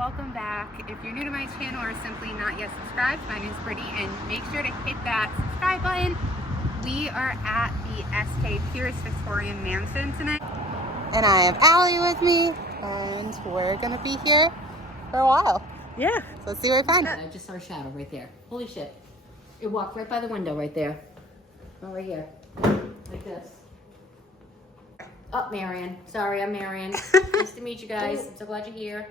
welcome back. If you're new to my channel or simply not yet subscribed, my name is Brittany, and make sure to hit that subscribe button. We are at the SK Pierce Victorian Mansion tonight. And I have Allie with me, and we're gonna be here for a while. Yeah. So let's see what we find. I just saw a shadow right there. Holy shit. It walked right by the window right there. Oh, right here. Like this. Oh, Marion. Sorry, I'm Marion. Nice to meet you guys. I'm so glad you're here.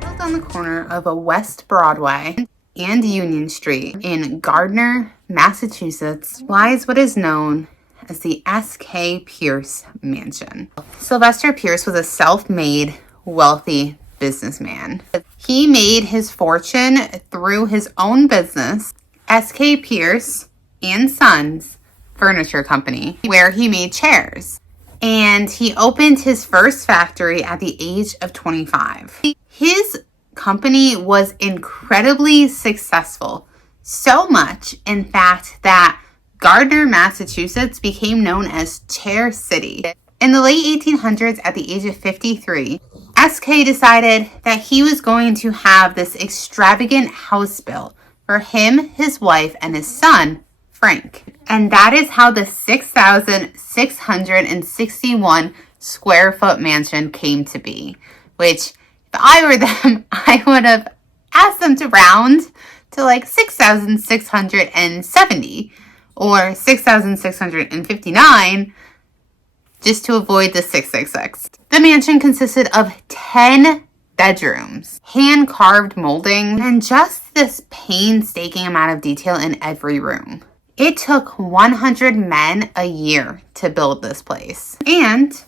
Built on the corner of a West Broadway and Union Street in Gardner, Massachusetts, lies what is known as the SK Pierce Mansion. Sylvester Pierce was a self-made, wealthy businessman. He made his fortune through his own business, SK Pierce and Sons Furniture Company, where he made chairs. And he opened his first factory at the age of 25. His company was incredibly successful, so much, in fact, that Gardner, Massachusetts became known as Chair City. In the late 1800s, at the age of 53, SK decided that he was going to have this extravagant house built for him, his wife, and his son, Frank. And that is how the 6,661 square foot mansion came to be, which if I were them, I would have asked them to round to like 6,670 or 6,659 just to avoid the 666. The mansion consisted of 10 bedrooms, hand-carved molding, and just this painstaking amount of detail in every room. It took 100 men a year to build this place, and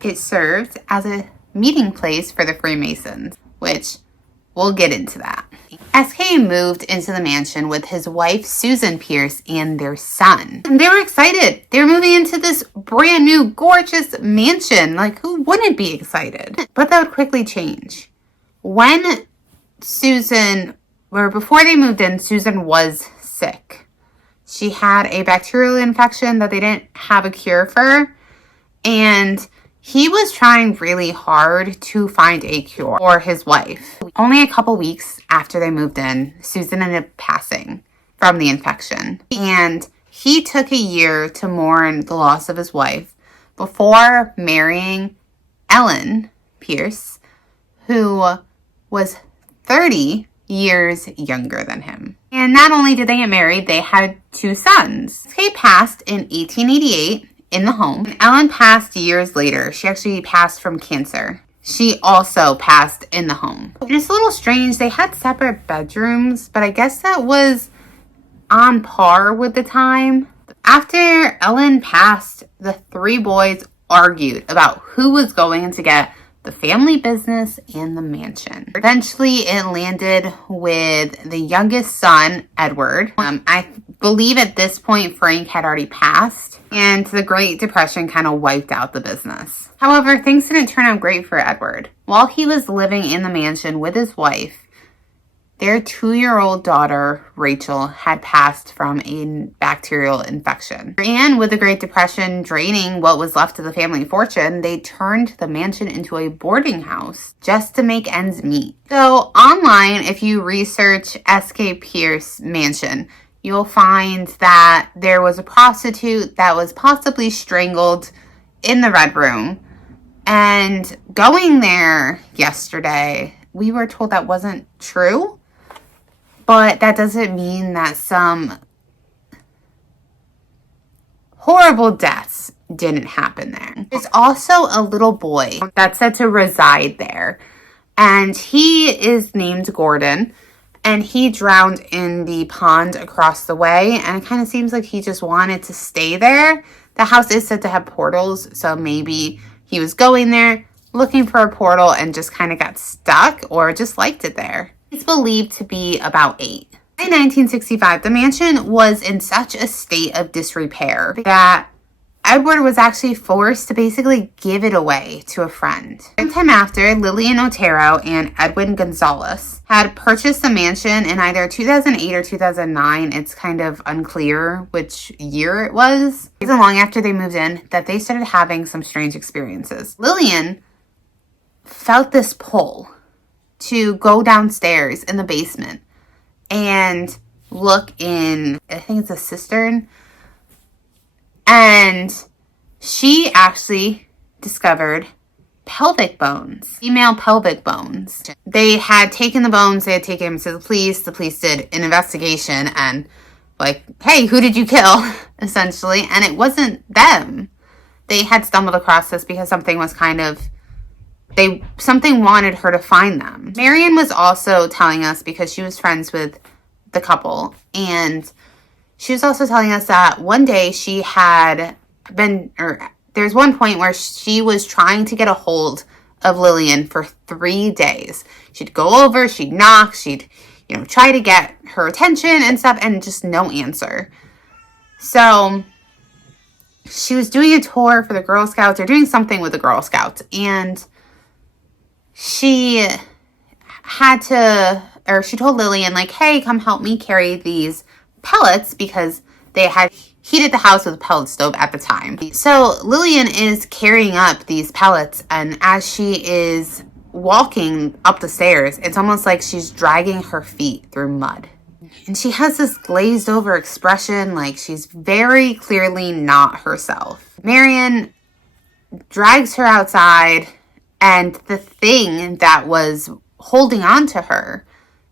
it served as a meeting place for the Freemasons, which we'll get into that. SK moved into the mansion with his wife, Susan Pierce, and their son. And they were excited. They were moving into this brand new, gorgeous mansion. Like, who wouldn't be excited? But that would quickly change. Before they moved in, Susan was sick. She had a bacterial infection that they didn't have a cure for, and he was trying really hard to find a cure for his wife. Only a couple weeks after they moved in, Susan ended up passing from the infection, and he took a year to mourn the loss of his wife before marrying Ellen Pierce, who was 30 years younger than him. And not only did they get married, they had 2 sons. Kay passed in 1888 in the home. And Ellen passed years later. She actually passed from cancer. She also passed in the home. It's a little strange. They had separate bedrooms, but I guess that was on par with the time. After Ellen passed, the 3 boys argued about who was going to get the family business and the mansion. Eventually, it landed with the youngest son, Edward. I believe at this point, Frank had already passed, and the Great Depression kind of wiped out the business. However, things didn't turn out great for Edward. While he was living in the mansion with his wife, their 2-year-old daughter, Rachel, had passed from a bacterial infection. And with the Great Depression draining what was left of the family fortune, they turned the mansion into a boarding house just to make ends meet. So online, if you research SK Pierce Mansion, you'll find that there was a prostitute that was possibly strangled in the Red Room. And going there yesterday, we were told that wasn't true. But that doesn't mean that some horrible deaths didn't happen there. There's also a little boy that's said to reside there. And he is named Gordon. And he drowned in the pond across the way. And it kind of seems like he just wanted to stay there. The house is said to have portals. So maybe he was going there, looking for a portal, and just kind of got stuck or just liked it there. He's believed to be about 8. In 1965, the mansion was in such a state of disrepair that Edward was actually forced to basically give it away to a friend. Sometime after, Lillian Otero and Edwin Gonzalez had purchased the mansion in either 2008 or 2009. It's kind of unclear which year it was. It wasn't long after they moved in that they started having some strange experiences. Lillian felt this pull to go downstairs in the basement and look in, I think it's a cistern. And she actually discovered pelvic bones, female pelvic bones. They had taken the bones, they had taken them to the police. The police did an investigation and like, hey, who did you kill? Essentially. And it wasn't them. They had stumbled across this because something was something wanted her to find them. Marion was also telling us, because she was friends with the couple, and she was also telling us that one day she had been, or there's one point where she was trying to get a hold of Lillian for 3 days. She'd go over, she'd knock, she'd, try to get her attention and stuff, and just no answer. So she was doing a tour for the Girl Scouts, or doing something with the Girl Scouts, and she told Lillian, like, hey, come help me carry these pellets, because they had heated the house with a pellet stove at the time. So Lillian is carrying up these pellets, and as she is walking up the stairs, it's almost like she's dragging her feet through mud. And she has this glazed over expression, like she's very clearly not herself. Marion drags her outside, and the thing that was holding on to her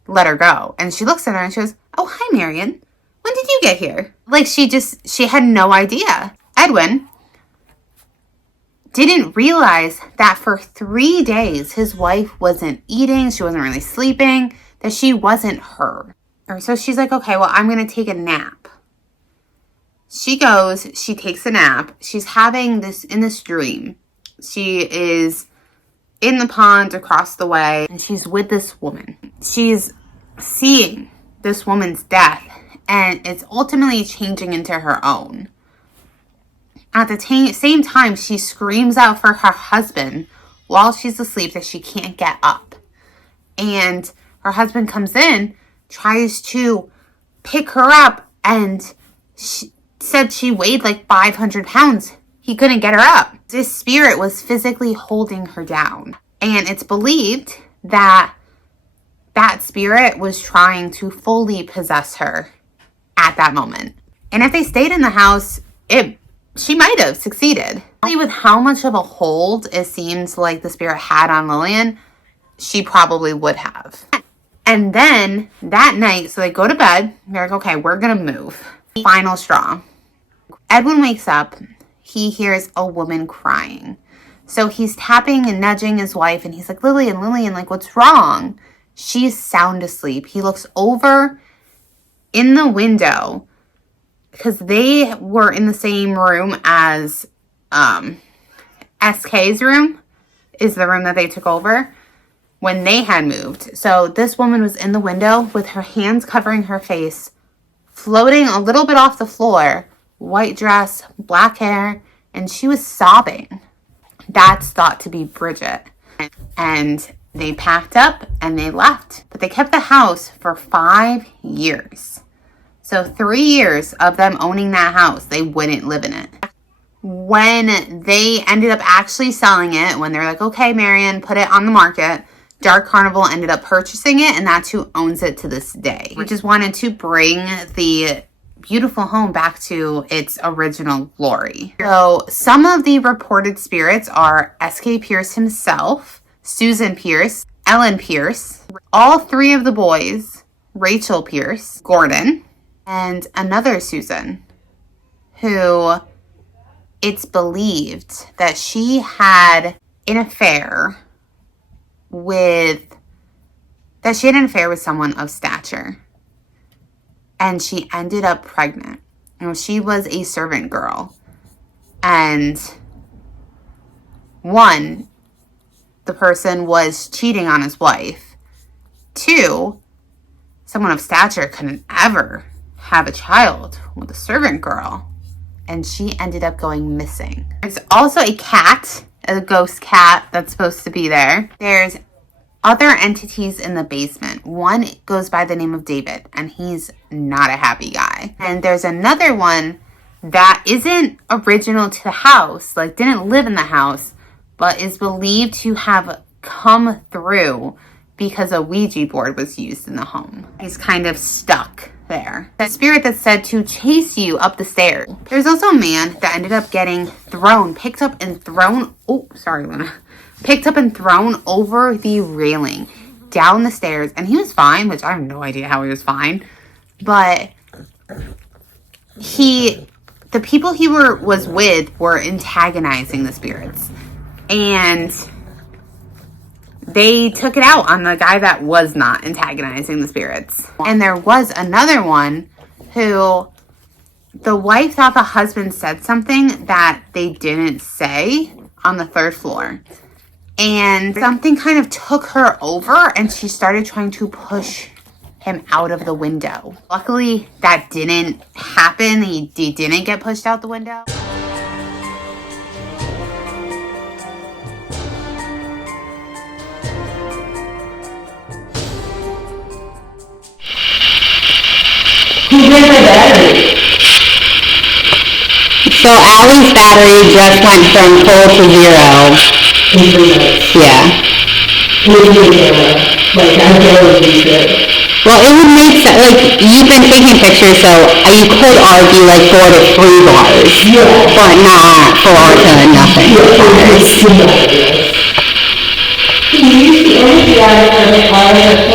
let her go. And she looks at her and she goes, oh, hi, Marion. When did you get here? Like she had no idea. Edwin didn't realize that for 3 days his wife wasn't eating, she wasn't really sleeping, that she wasn't her. So she's like, okay, well, I'm going to take a nap. She goes, she takes a nap. She's having this dream. She is in the pond across the way, and she's with this woman. She's seeing this woman's death, and it's ultimately changing into her own. At the same time, she screams out for her husband while she's asleep that she can't get up. And her husband comes in, tries to pick her up, and she said she weighed like 500 pounds. He couldn't get her up. This spirit was physically holding her down. And it's believed that that spirit was trying to fully possess her at that moment. And if they stayed in the house, she might have succeeded. With how much of a hold it seems like the spirit had on Lillian, she probably would have. And then that night, so they go to bed. They're like, okay, we're going to move. Final straw. Edwin wakes up. He hears a woman crying. So he's tapping and nudging his wife, and he's like, Lillian, like, what's wrong? She's sound asleep. He looks over in the window, because they were in the same room as SK's room, is the room that they took over when they had moved. So this woman was in the window with her hands covering her face, floating a little bit off the floor, white dress, black hair, and she was sobbing. That's thought to be Bridget. And they packed up and they left. But they kept the house for 5 years. So 3 years of them owning that house, they wouldn't live in it. When they ended up actually selling it, when they're like, okay, Marion, put it on the market, Dark Carnival ended up purchasing it, and that's who owns it to this day. We just wanted to bring the beautiful home back to its original glory. So some of the reported spirits are S.K. Pierce himself, Susan Pierce, Ellen Pierce, all 3 of the boys, Rachel Pierce, Gordon, and another Susan, who it's believed that she had an affair with someone of stature. And she ended up pregnant. She was a servant girl. And 1, the person was cheating on his wife. 2, someone of stature couldn't ever have a child with a servant girl. And she ended up going missing. There's also a cat, a ghost cat that's supposed to be there. There's other entities in the basement. One goes by the name of David, and he's not a happy guy. And there's another one that isn't original to the house, like didn't live in the house, but is believed to have come through because a Ouija board was used in the home. He's kind of stuck there. The spirit that said to chase you up the stairs. There's also a man that ended up getting picked up and thrown over the railing down the stairs, and he was fine, which I have no idea how he was fine, but the people he was with were antagonizing the spirits, and they took it out on the guy that was not antagonizing the spirits. And there was another one who the wife thought the husband said something that they didn't say on the 3rd floor. And something kind of took her over and she started trying to push him out of the window. Luckily, that didn't happen. He didn't get pushed out the window. Who did my battery? So Allie's battery just went from full to 0. In 3 minutes. Yeah. Who did you do? Like, I barely used it. Well, it would make sense. Like, you've been taking pictures, so you could argue like 4 to 3 bars. Yeah. But not 4 to nothing. It's too much. You used the energy out of the camera.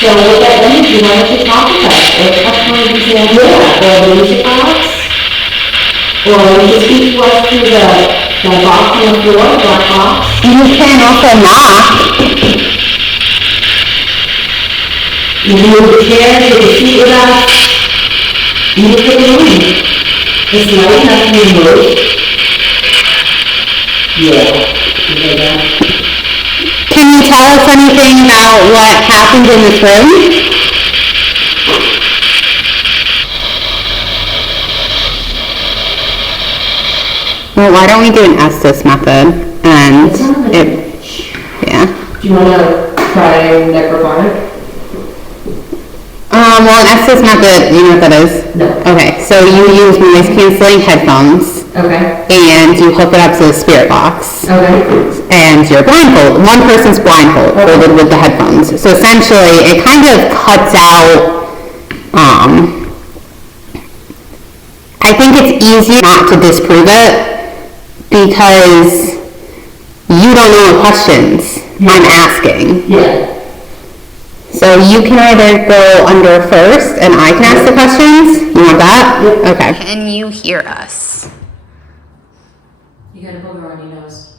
So what that means, you want to talk about it. Or touch one of these ideas, or the music box, or you just speak to us through the box on the floor, black box. You can also knock. You can move the chair, take a seat with us. You can take it in. It's light enough to be moved. Yeah. You hear that? Can you tell us anything about what happened in this room? Well, why don't we do an Estes method? And yeah. Do you want to try necrophonic? Well, an Estes method, you know what that is? No. Okay, so you use noise canceling headphones. Okay. And you hook it up to the spirit box. Okay. And you're blindfolded. One person's blindfolded with the headphones. So essentially, it kind of cuts out, I think it's easier not to disprove it because you don't know what questions I'm asking. Yeah. So you can either go under first and I can ask the questions. You want that? Yep. Okay. Can you hear us? You got a booger on your nose.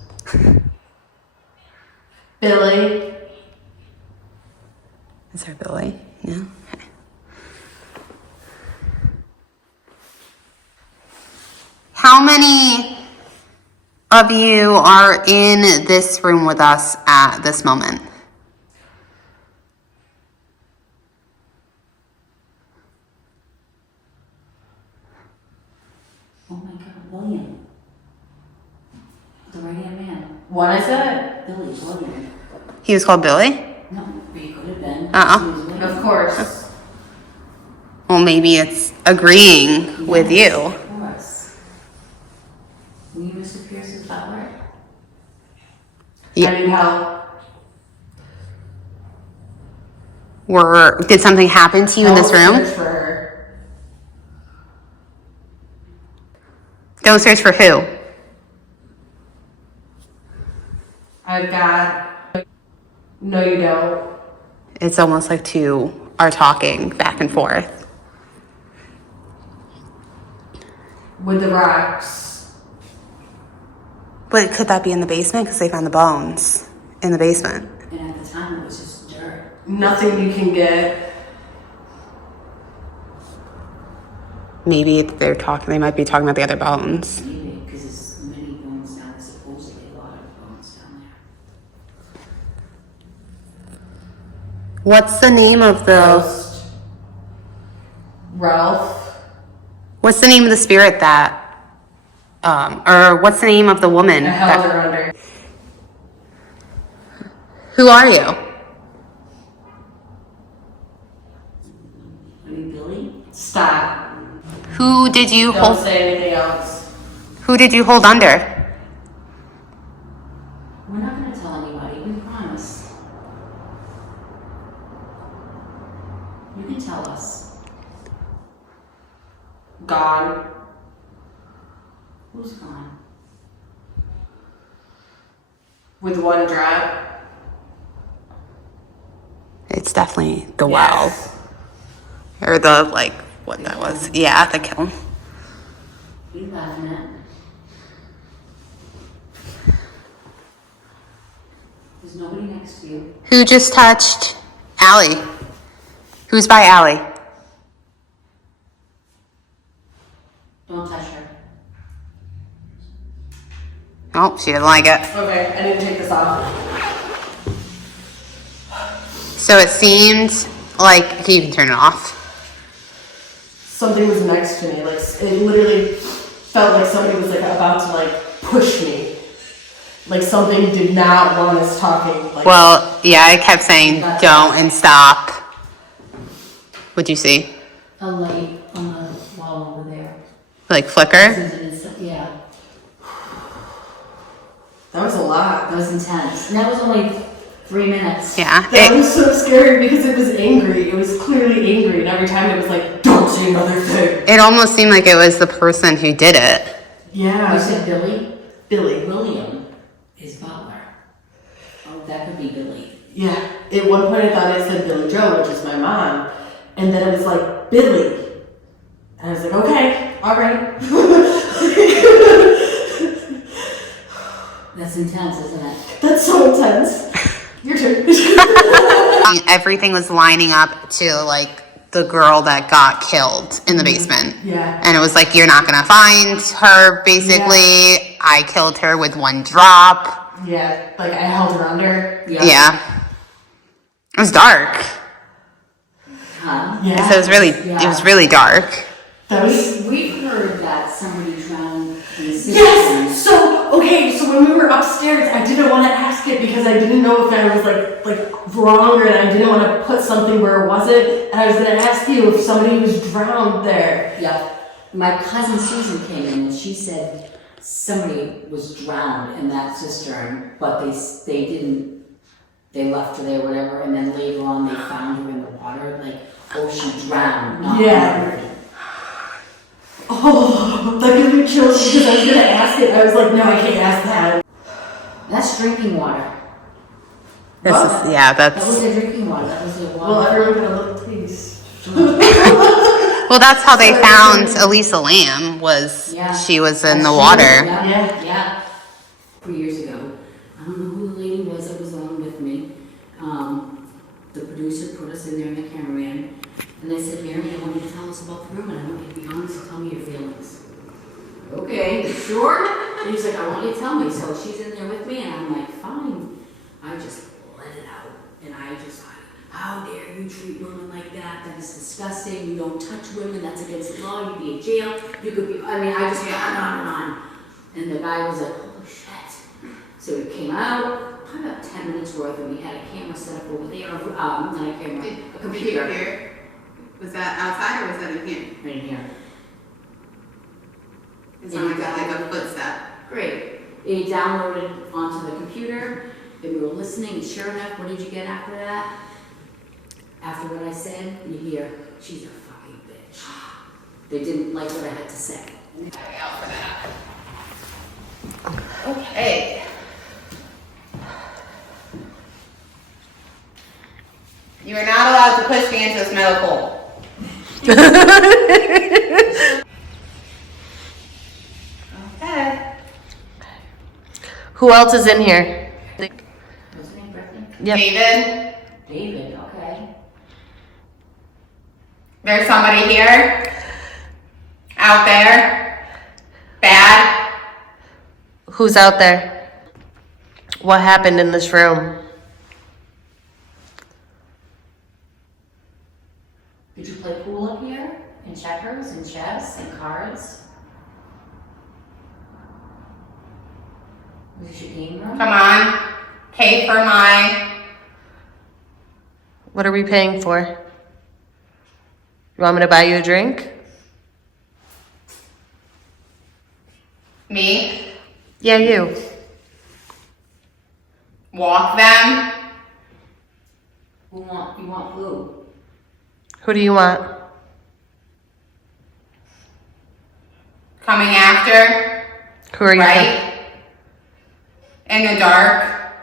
Billy. Is there Billy? No? Okay. How many of you are in this room with us at this moment? Oh my God, William. The right-hand man. What I said? Billy, William. He was called Billy? No, but he could have been. Uh-oh. Of course. Well, maybe it's agreeing with you. Of course. Were you Mr. Pierce's butler? Yeah. I need help. Did something happen to you in this room? Search for her. Don't search for who? I've got... No, you don't. It's almost like two are talking back and forth. With the rocks. But could that be in the basement? Because they found the bones in the basement. And at the time, it was just dirt. Nothing you can get. Maybe they might be talking about the other bones. Maybe, because there's many bones down there, supposedly a lot of bones down there. What's the name of Ghost. Ralph. What's the name of the spirit that, or what's the name of the woman? I held her under. Who are you? I mean, Billy? Stop. Who did you Don't hold? say anything else. Who did you hold under? We're not going to tell can tell us. Gone. Who's gone? With one drop. It's definitely the Yes. well. Or the, like, what that was. Yeah, the kiln. You laughing at? There's nobody next to you. Who just touched Allie? Who's by Allie? Don't touch her. Oh, she doesn't like it. Okay, I need to take this off. So it seemed like, you can turn it off. Something was next to me. Like, it literally felt like somebody was like about to like push me. Like something did not want us talking. Like, Well, yeah, I kept saying don't and stop. What'd you see? A light on the wall over there. Like flicker? Yeah, that was a lot. that was intense. And that was only 3 minutes. Yeah. That was so scary because it was angry. It was clearly angry, and every time it was like, "Don't say another thing." It almost seemed like it was the person who did it. Yeah. You said Billy? Billy. William is Butler. Oh, that could be Billy. Yeah. At one point, I thought it said Billy Joe, which is my mom, and then it was like Billy, and I was like, "Okay, all right." That's intense, isn't it? That's so intense. Your turn. Everything was lining up to like the girl that got killed in the basement. Yeah. And it was like, you're not gonna find her, basically. I killed her with one drop. Yeah. Like I held around her. Yeah. It was dark. Huh? Yeah. So it was really dark. That was. We've heard that somebody drowned in the cistern. Yes. So okay. So when we were upstairs, I didn't want to ask it because I didn't know if I was like wrong, or I didn't want to put something where it wasn't. And I was gonna ask you if somebody was drowned there. Yeah. My cousin Susan came in and she said somebody was drowned in that cistern, but they didn't. They left her there, whatever, and then later on they found her in the water. Like, oh, she drowned, not murdered. Oh, that gives me chills because I was gonna ask it. I was like, no, I can't ask that. That's drinking water. That's That was their drinking water. That was their water. Well, everyone gonna look, please. well, that's how they found Elisa Lamb, was she was in the water. Yeah. 3 years ago. I don't know who the lady was that was on with me. The producer put us in there in the cameraman. And they said, Mary, I want you to tell us about the room, and I want you to be honest and tell me your feelings. Okay, sure? And he's like, I want you to tell me. So she's in there with me, and I'm like, fine. I just let it out. And I just like, how dare you treat women like that? That is disgusting. You don't touch women. That's against the law. You'd be in jail. You could be, I just went on and on. And the guy was like, holy shit. So we came out, probably about 10 minutes worth, and we had a camera set up over there. Not a camera, a computer. Was that outside or was that in here? Right here. It sounded like a footstep. Great. It downloaded onto the computer, and we were listening, and sure enough, what did you get after that? After what I said, you hear, she's a fucking bitch. They didn't like what I had to say. Out for that. Okay. You are not allowed to push me into this metal pole. Okay. Who else is in here? What's her name, Brittany? Yep. David, David, okay. there's somebody here. Out there. Bad. Who's out there? What happened in this room? Did you play pool up here? And checkers and chess and cards? Was this your game room? Come on. Pay for my. What are we paying for? You want me to buy you a drink? Me. Yeah, you. Walk them. You want who? Who do you want? Coming after, Who are you? right? In the dark.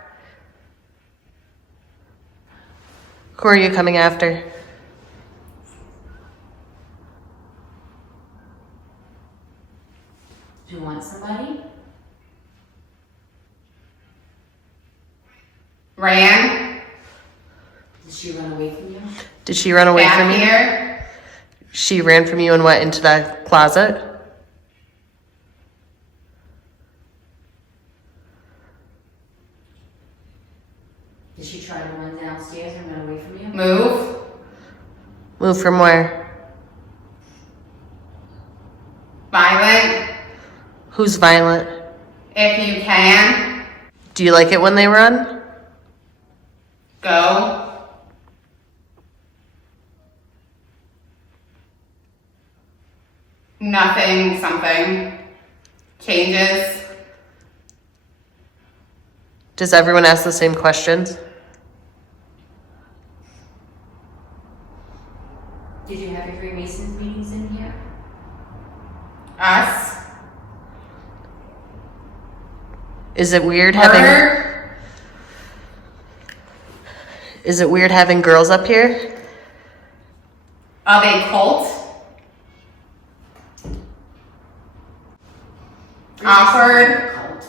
Who are you coming after? Do you want somebody? Ran. Did she run away from you? Did she run away Back from you? here. She ran from you and went into the closet? Did she try to run downstairs and run away from you? Move. Move from where? Violent. Who's violent? If you can. Do you like it when they run? Go. Nothing, something. Changes. Does everyone ask the same questions? Did you have your Freemasons meetings in here? Us. Is it weird having Her. Is it weird having girls up here? Of a cult. Awkward. Cult.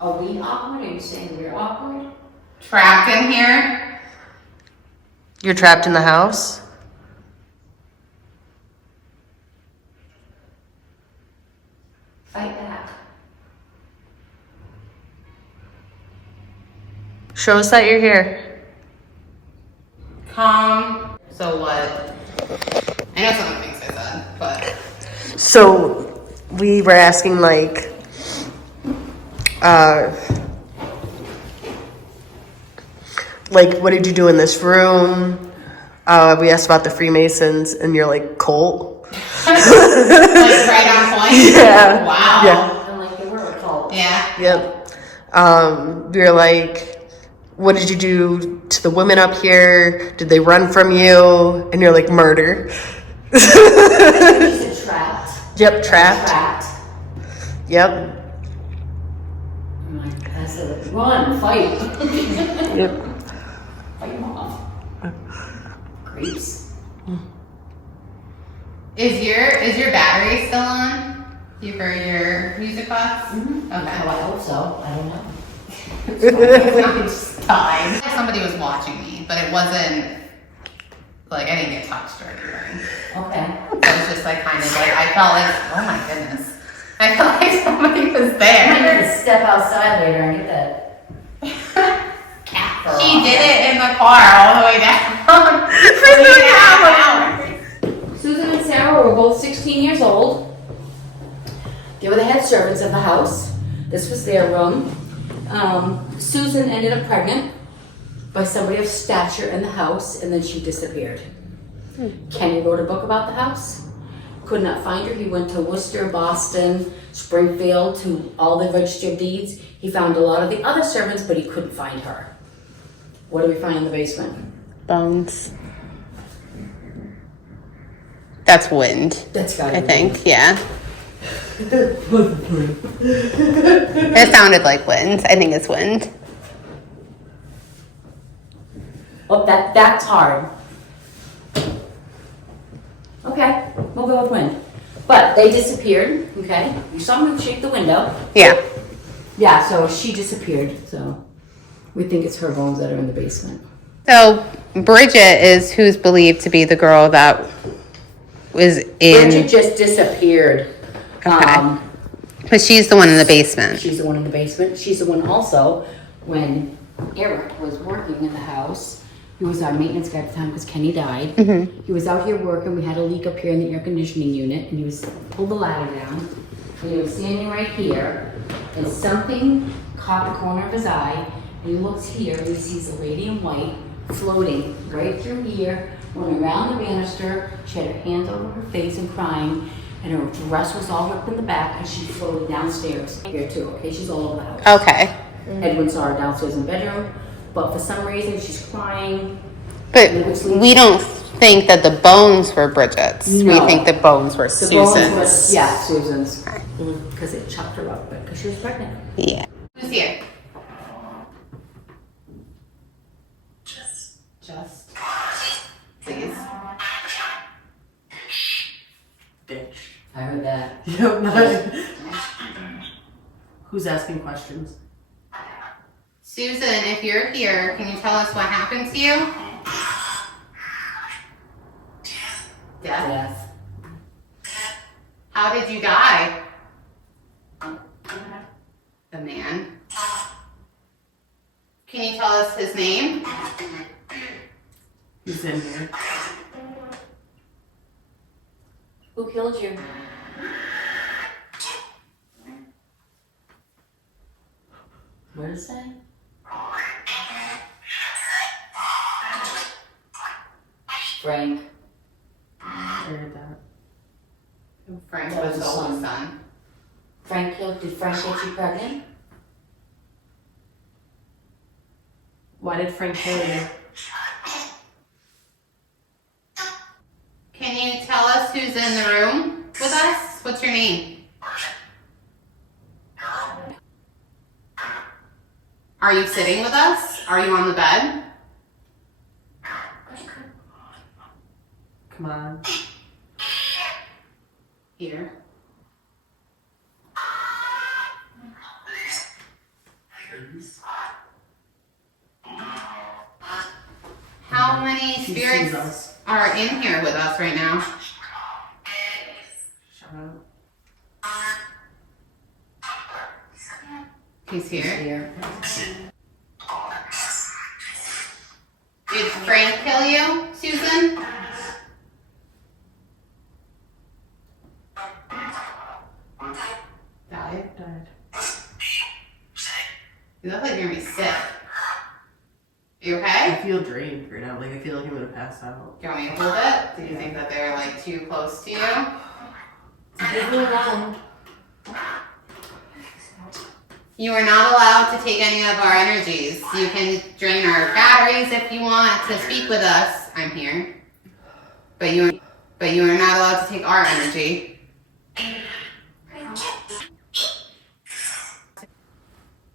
Are we awkward? Are you saying we're awkward? Trapped in here. You're trapped in the house? Fight back. Show us that you're here. Calm. So what? I know someone thinks I said, but So we were asking like what did you do in this room? We asked about the Freemasons and you're like cult. like right on point. Yeah. Wow. Yeah. I'm like, they were a cult. Yeah. Yep. We were like, what did you do to the women up here? Did they run from you? And you're like, murder. You said trapped. Yep, trapped. Trapped. Yep. I'm like, I said, run, fight. Yep. Fight them off. Creeps. Is your battery still on? For your music box? Mm-hmm. Okay. Oh, I hope so. I don't know. It's fine. Somebody was watching me, but it wasn't like I didn't get touched or anything. Okay. So it's just like kind of like I felt like, oh my goodness. I felt like somebody was I'm there. gonna step outside later and get that cat fur She off. did it in the car all the way down. For 3.5 hours. Susan and Sarah were both 16 years old. They were the head servants of the house. This was their room. Susan ended up pregnant by somebody of stature in the house, and then she disappeared. Kenny wrote a book about the house. Could not find her. He went to Worcester, Boston, Springfield, to all the registered deeds. He found a lot of the other servants, but he couldn't find her. What did we find in the basement? Bones. That's wind. That's got I think, yeah. It sounded like wind. I think it's wind. Oh, that's hard. Okay, we'll go with wind. But they disappeared, okay? You saw me shake the window. Yeah. Yeah, so she disappeared, so we think it's her bones that are in the basement. So Bridget is who's believed to be the girl that was in. Bridget just disappeared. Okay. But she's the one in the basement. She's the one in the basement. She's the one also, when Eric was working in the house, he was our maintenance guy at the time because Kenny died. Mm-hmm. He was out here working. We had a leak up here in the air conditioning unit, and he was pulled the ladder down. And he was standing right here, and something caught the corner of his eye. And he looks here, and he sees a lady in white floating right through here, went around the banister. She had her hands over her face and crying, and her dress was all ripped in the back, and she floated downstairs here too. Okay, she's all over the house. Okay. Edwin saw her downstairs in the bedroom, but for some reason she's crying. But we don't think that the bones were Bridget's. No. We think the bones were The Susan's. bones were, yeah, Susan's. Because they chopped her up because she was pregnant. Yeah. Who's here? Just. Please. Bitch. I heard that. Yep, not. Who's asking questions? Susan, if you're here, can you tell us what happened to you? Death. How did you die? The man. Can you tell us his name? He's in here. Who killed you? What did it say? Frank. I heard that. Frank That was was the the oldest son. son. Did Frank get you pregnant? Why did Frank kill you? Can you tell us who's in the room with us? What's your name? Are you sitting with us? Are you on the bed? Come on. Here. How many He sees spirits us. are in here with us right now? Shut up. He's here. Here. Did Frank kill you, Susan? Died. Died. You look like you're gonna be sick. You I okay? feel drained right now. Like I feel like I'm gonna pass out. Do you want me to hold it? Do you think that they're like too close to you? Give me around. You are not allowed to take any of our energies. You can drain our batteries if you want to speak with us. I'm here. But you are not allowed to take our energy.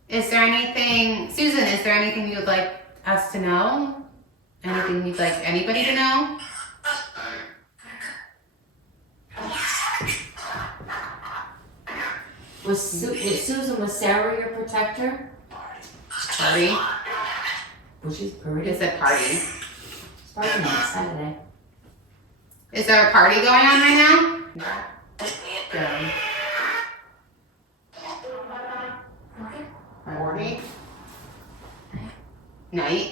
Is there anything, Susan, is there anything you would like us to know? Anything you'd like anybody to know? Was Susan, was Sarah your protector? Party? Was she pretty? Is it party? It's probably not Saturday. Is there a party going on right now? Down. Party? Night?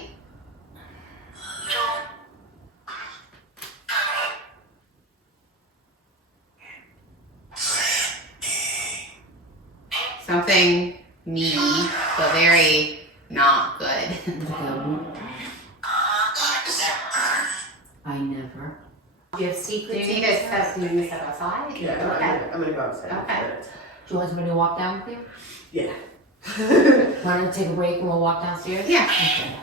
Something mean, but very not good. I never. Do you have Do secrets? you need to step outside? Yeah, Okay. I'm gonna go outside. Okay. Do you want somebody to walk down with you? Yeah. Want to take a break and we'll walk downstairs? Yeah. Okay.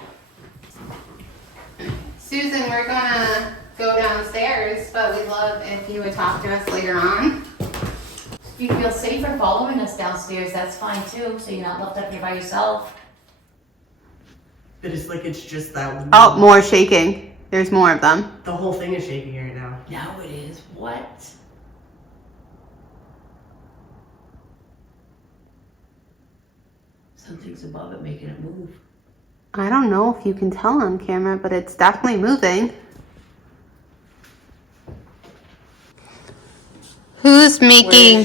Susan, we're gonna go downstairs, but we'd love if you would talk to us later on. If you feel safer following us downstairs, that's fine too, so you're not left up here by yourself. But it's like it's just that. Oh, more shaking. There's more of them. The whole thing is shaking right now. Now it is. What? Something's above it making it move. I don't know if you can tell on camera, but it's definitely moving. Who's making...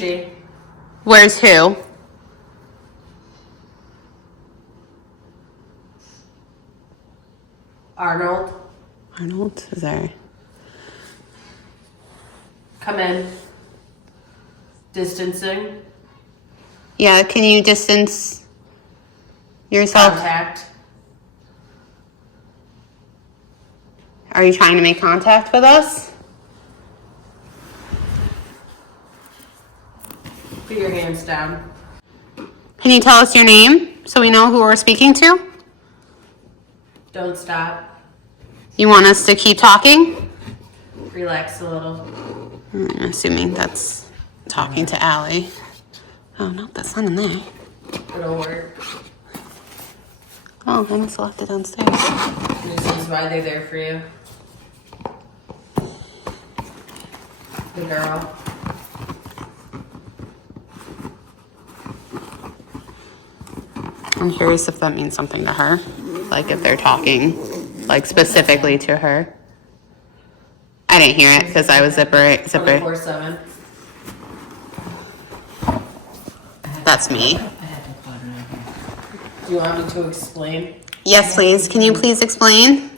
Where is she? Where's who? Arnold, Arnold, is there? come in. Distancing. Yeah, can you distance yourself? Contact. Are you trying to make contact with us? Put your hands down. Can you tell us your name so we know who we're speaking to? Don't stop. You want us to keep talking? Relax a little. I'm assuming that's talking to Allie. Oh, no, that's not in there. It'll work. Oh, I must have left it downstairs. This is why they're there for you. The girl. I'm curious if that means something to her. Like if they're talking, like specifically to her. I didn't hear it because I was zipper. 24/7. That's me. Do you want me to explain? Yes, please. Can you please explain?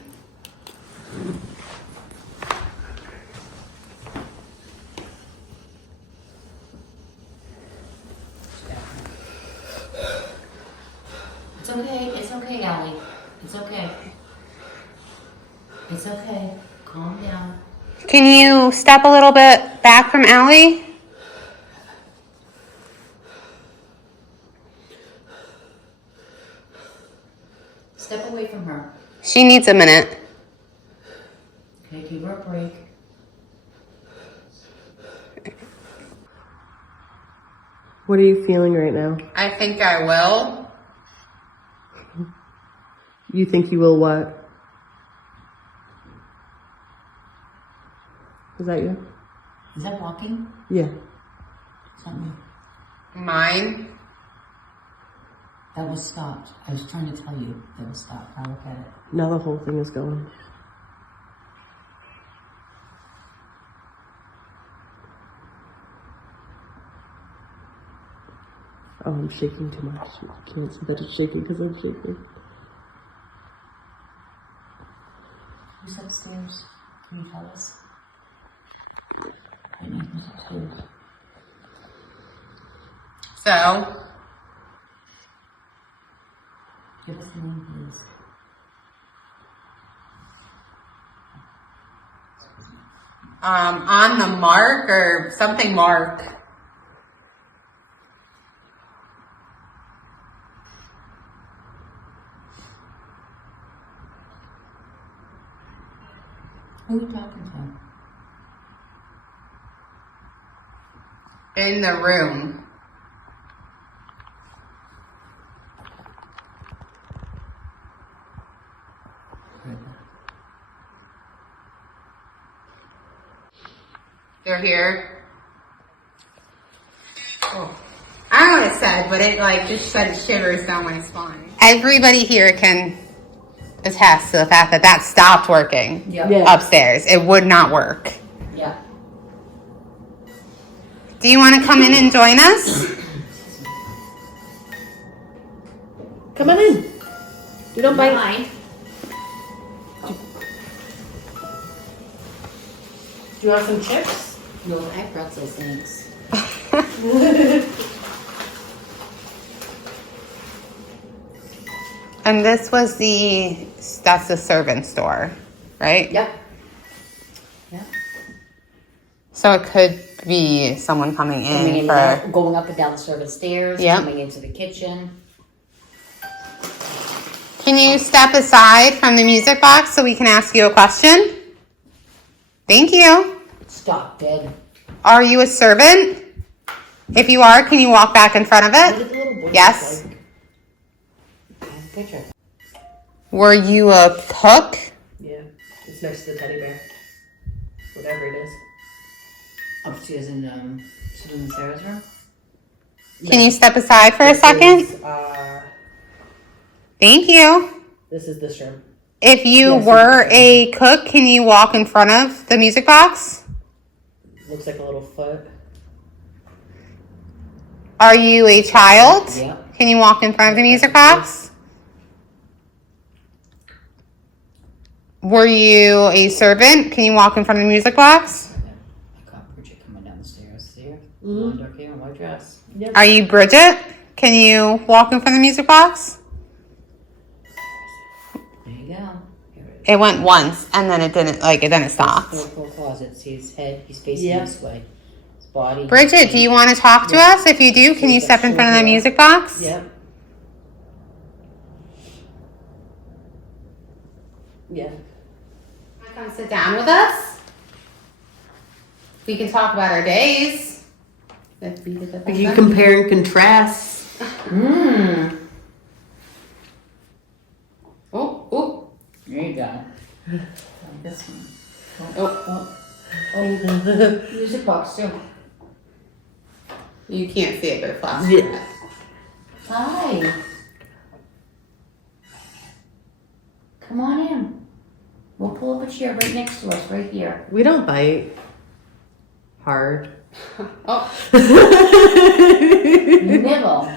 It's okay. It's okay, Allie. It's okay. It's okay. Calm down. Can you step a little bit back from Allie? Step away from her. She needs a minute. Okay, give her a break. What are you feeling right now? I think I will. You think you will what? Is that you? Is that walking? Yeah. Something. Mine. That was stopped. I was trying to tell you that was stopped. Now look at it. Now the whole thing is going. Oh, I'm shaking too much. You can't see that it's shaking because I'm shaking. Who's upstairs? Can you tell us? I need who's upstairs. So, Give us the name, please. on the mark or something mark. Who are you talking to? In the room. They're here. Oh. I don't know what it said, but it like just sent shivers down my spine. Everybody here can attest to the fact that that stopped working upstairs. It would not work. Yeah. Do you want to come in and join us? Come on in. You don't bite. Mine. Do you want some chips? No, I have pretzel, thanks. And this was that's the servant store, right? Yep. Yeah. So it could be someone coming Coming in in, for. down, going up and down the service stairs, Yep. coming into the kitchen. Can you step aside from the music box so we can ask you a question? Thank you. Stop dead. Are you a servant? If you are, can you walk back in front of What did it? the little boy Yes. look like? I have a picture. Were you a cook? Yeah. It's next to the teddy bear. Whatever it is. Upstairs in Sarah's room. Can you step aside for a This second? is, Thank you. this is this room. If you Yes, were a cook, can you walk in front of the music box? Looks like a little foot. Are you a child? Yeah. Can you walk in front of the music box? Were you a servant? Can you walk in front of the music box? I caught Bridget coming down the stairs. See her? Blonde dark hair and white dress. Are you Bridget? Can you walk in front of the music box? There you go. Here it is. It went once and then it didn't stop. Four closets. See his head? He's facing Yeah. this way. His body. Bridget, do you want to talk to us? If you do, can you step in front of the music box? Yep. Yeah. come sit down with us? We can talk about our days. If we did the You compare and contrast. Oh. There you go. This one. Music box too. You can't see it, but it flashes. Yeah. Hi. Come on in. We'll pull up a chair right next to us, right here. We don't bite hard. Oh, You nibble.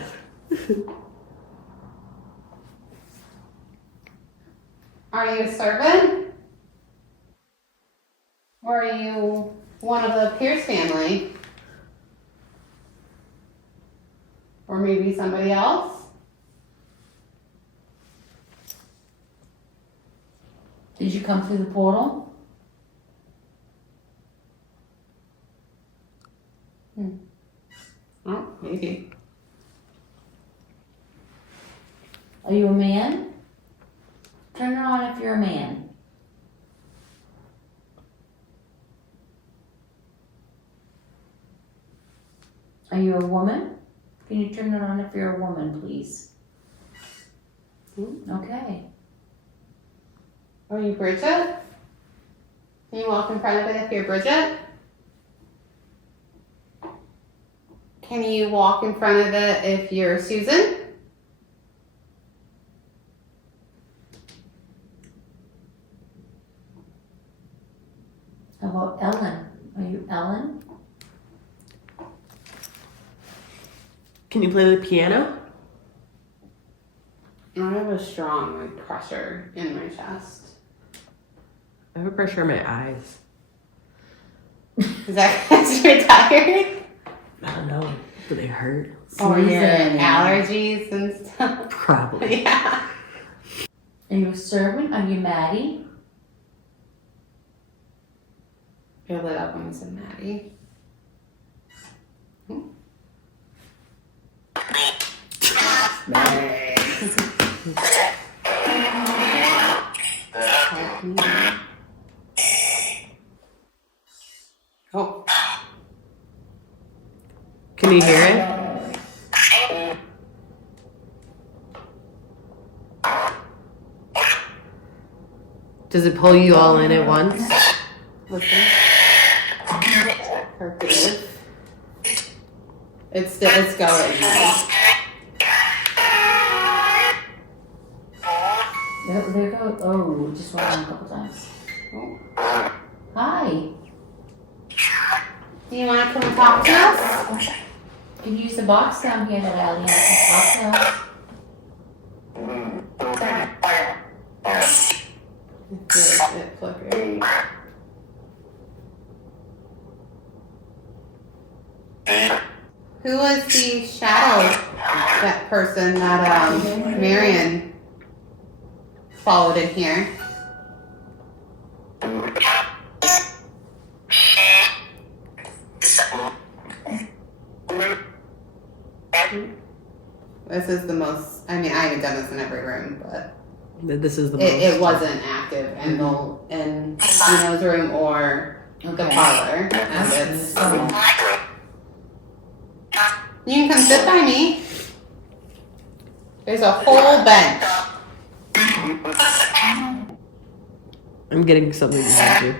are you a servant? Or are you one of the Pierce family? Or maybe somebody else? Did you come through the portal? Oh, maybe. Are you a man? Turn it on if you're a man. Are you a woman? Can you turn it on if you're a woman, please? Okay. Are you Bridget? Can you walk in front of it if you're Bridget? Can you walk in front of it if you're Susan? How about Ellen? Are you Ellen? Can you play the piano? I have a strong pressure in my chest. I have a pressure in my eyes. Is that because you're tired? I don't know. Do they hurt? Or your Susan. allergies and stuff? Probably. Yeah. Are you a servant? Are you Maddie? You're lit up when you said Maddie. Oh. Can you hear it? Does it pull you all in at once? Listen. Perfect. It's going. There go. Oh, just went on a couple times. Oh. Hi. Do you want to come and talk to us? You can use the box down here that Allie has It flickered. Who was the shadow that person that Marion followed in here? This is the most, I mean, I haven't done this in every room, but This is the most. it wasn't active in Gino's room or the parlor. And it's, you can come sit by me. There's a whole bench. I'm getting something behind you.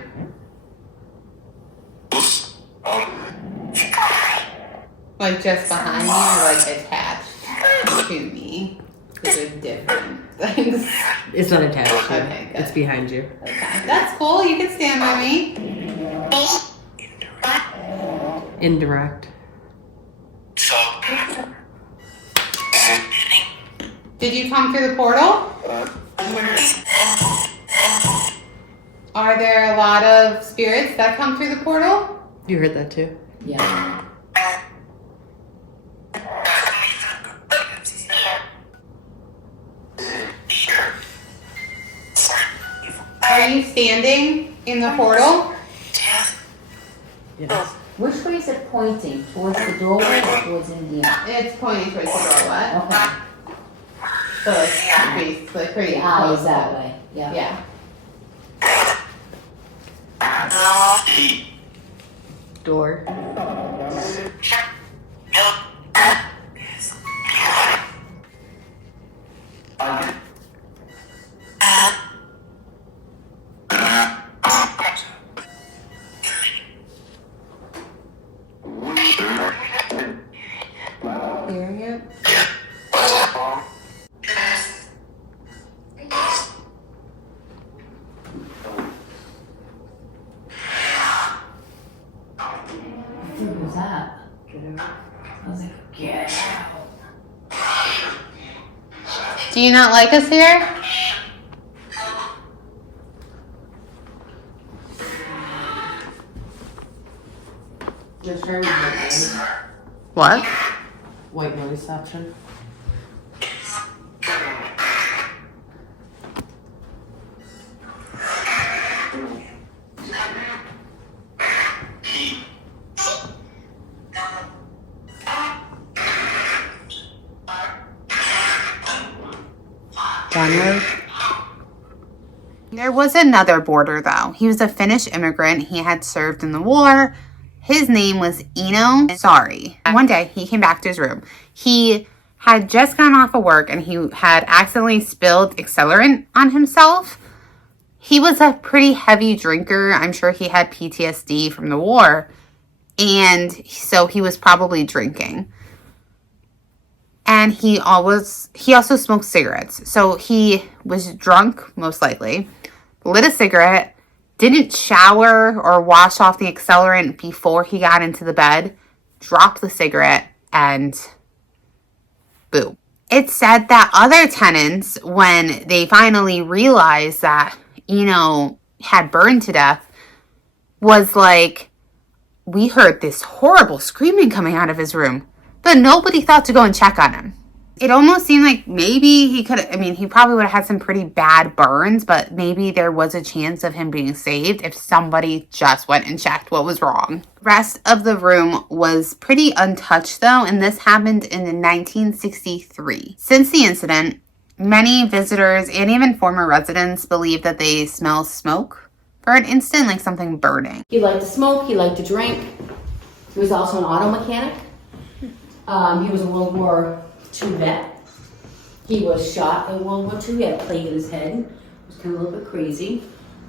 Like just behind me or like attached to me. Because they're different things. It's not attached to you. Okay, good. It's behind you. Okay, that's cool. You can stand by me. Indirect. Did you come through the portal? Are there a lot of spirits that come through the portal? You heard that too? Yeah. Are you standing in the portal? Yes. Which way is it pointing? Towards the doorway or towards India? It's pointing towards the doorway. Okay. So it's basically pretty The eye is close. that way. Yeah. Yeah. Door. Hearing it? What was that? I was like, get out. Do you not like us here? Just very white. What? White noise option. There was another boarder though. He was a Finnish immigrant. He had served in the war. His name was Eno. Sorry. One day he came back to his room. He had just gone off of work and he had accidentally spilled accelerant on himself. He was a pretty heavy drinker. I'm sure he had PTSD from the war. And so he was probably drinking. And he also smoked cigarettes. So he was drunk, most likely, lit a cigarette, didn't shower or wash off the accelerant before he got into the bed, dropped the cigarette, and boom. It said that other tenants, when they finally realized that Eno had burned to death, was like, we heard this horrible screaming coming out of his room. But nobody thought to go and check on him. It almost seemed like maybe he probably would have had some pretty bad burns, but maybe there was a chance of him being saved if somebody just went and checked what was wrong. The rest of the room was pretty untouched though, and this happened in 1963. Since the incident, many visitors and even former residents believe that they smell smoke for an instant, like something burning. He liked to smoke, he liked to drink. He was also an auto mechanic. He was a World War II vet. He was shot in World War II. He had a plate in his head. It was kind of a little bit crazy,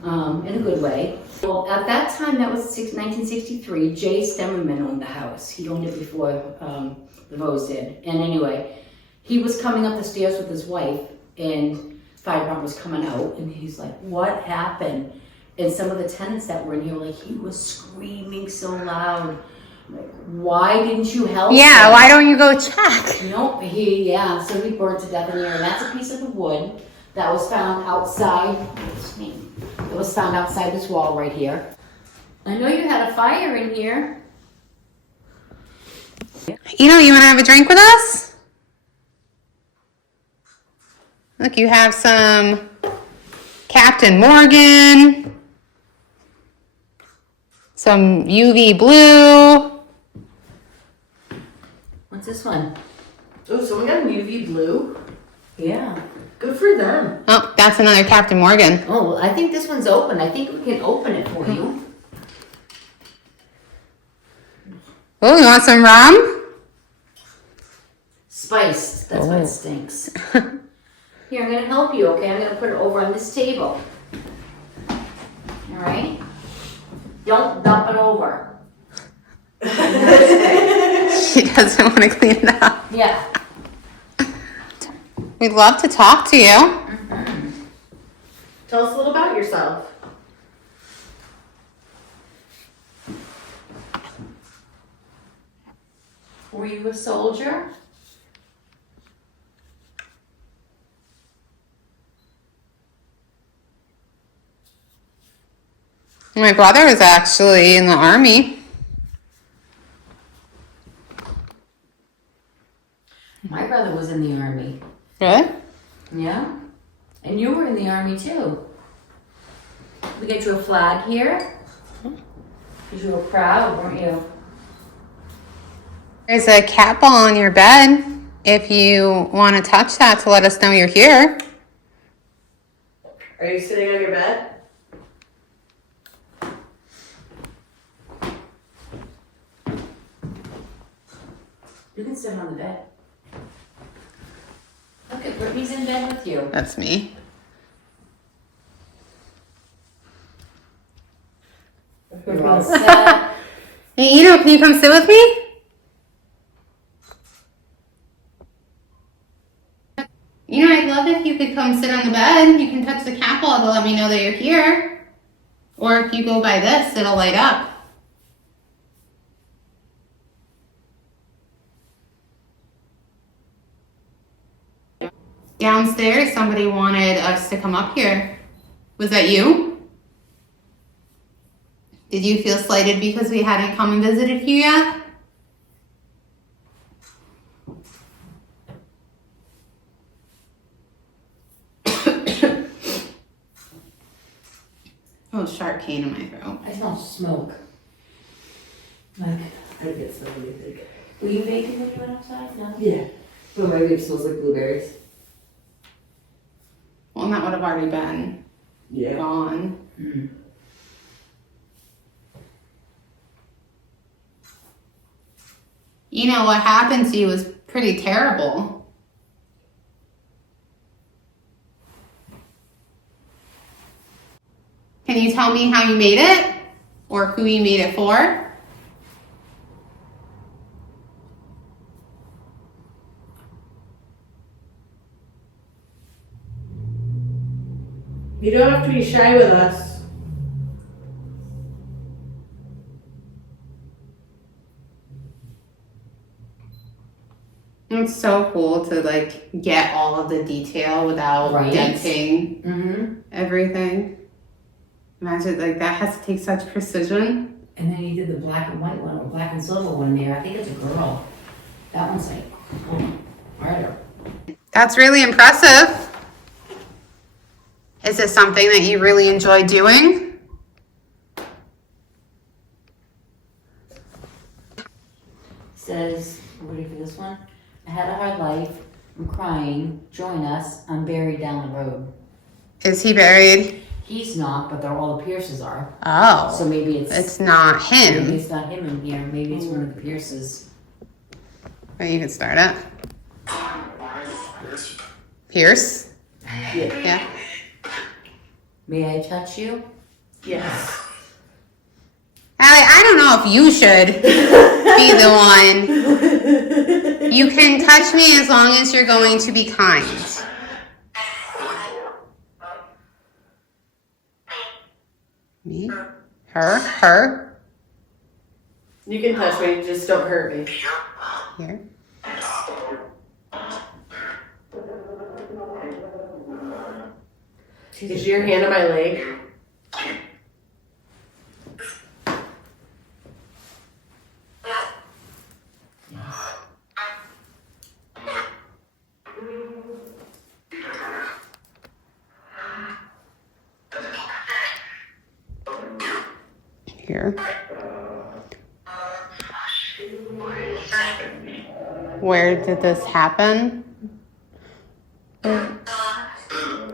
in a good way. Well, at that time, that was 1963, Jay Stemmerman owned the house. He owned it before the Rose did. And anyway, he was coming up the stairs with his wife, and fire department was coming out, and he's like, what happened? And some of the tenants that were in here were like, he was screaming so loud. Like, why didn't you help Yeah, him? why don't you go check? Nope, so he burned to death in here, and that's a piece of the wood that was found outside. What's his name? It was found outside this wall right here. I know you had a fire in here. You want to have a drink with us? Look, you have some Captain Morgan, some UV blue. What's this one? Oh, someone got an UV blue. Yeah. Good for them. Oh, that's another Captain Morgan. Oh, I think this one's open. I think we can open it for you. Oh, you want some rum? Spiced. That's what it stinks. Here, I'm going to help you, okay? I'm going to put it over on this table. All right? Don't dump it over. She doesn't want to clean it up. Yeah. We'd love to talk to you. Tell us a little about yourself. Were you a soldier? My brother was actually in the army. My brother was in the army. Really? Yeah. And you were in the army too. We get you a flag here. Because you were proud, weren't you? There's a cat ball on your bed. If you want to touch that to let us know you're here. Are you sitting on your bed? You can sit on the bed. Look at Brittany's in bed with you. That's me. You're all set. Hey, can you come sit with me? I'd love if you could come sit on the bed. You can touch the cat ball to let me know that you're here. Or if you go by this, it'll light up. Downstairs, somebody wanted us to come up here. Was that you? Did you feel slighted because we hadn't come and visited you yet? Oh, sharp pain in my throat. I smell smoke. I get so anything. Were you vaping when you went outside? No? Yeah. But my vape smells like blueberries. Well, that would have already been gone. Mm. What happened to you was pretty terrible. Can you tell me how you made it? Or who you made it for? You don't have to be shy with us. It's so cool to get all of the detail without Right. denting Mm-hmm. everything. Imagine that has to take such precision. And then you did the black and white one, or black and silver one there. I think it's a girl. That one's harder. That's really impressive. Is this something that you really enjoy doing? Says, ready for this one? I had a hard life. I'm crying. Join us. I'm buried down the road. Is he buried? He's not, but all the Pierces are. Oh. So maybe It's not maybe him. it's not him in here. Maybe it's one of the Pierces. But you can start it. Pierce? Yeah. May I touch you? Yes. Allie, I don't know if you should be the one. You can touch me as long as you're going to be kind. Me? Her? You can touch me, just don't hurt me. Here. Is your hand on my leg? Here. Where did this happen?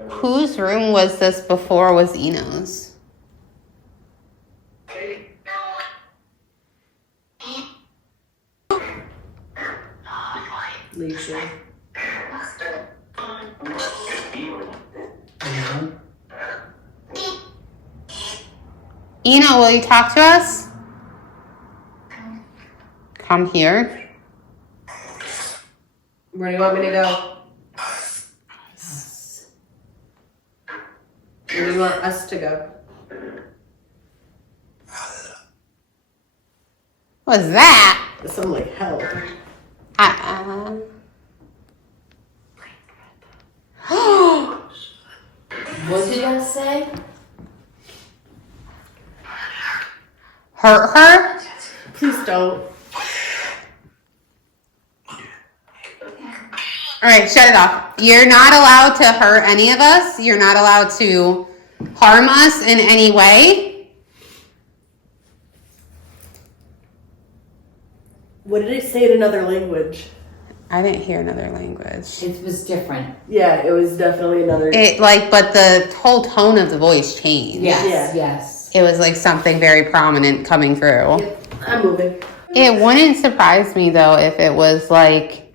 Whose room was this before was Eno's? Leisha. Eno, will you talk to us? Come here. Where do you want me to go? Where do you want us to go? What was that? It sounded like hell. What did I say? Hurt her? Please don't. All right, shut it off. You're not allowed to hurt any of us. You're not allowed to harm us in any way. What did it say in another language? I didn't hear another language. It was different. Yeah, it was definitely another. But the whole tone of the voice changed. Yes, Yeah. yes. It was like something very prominent coming through. Yep, I'm moving. It wouldn't surprise me though if it was like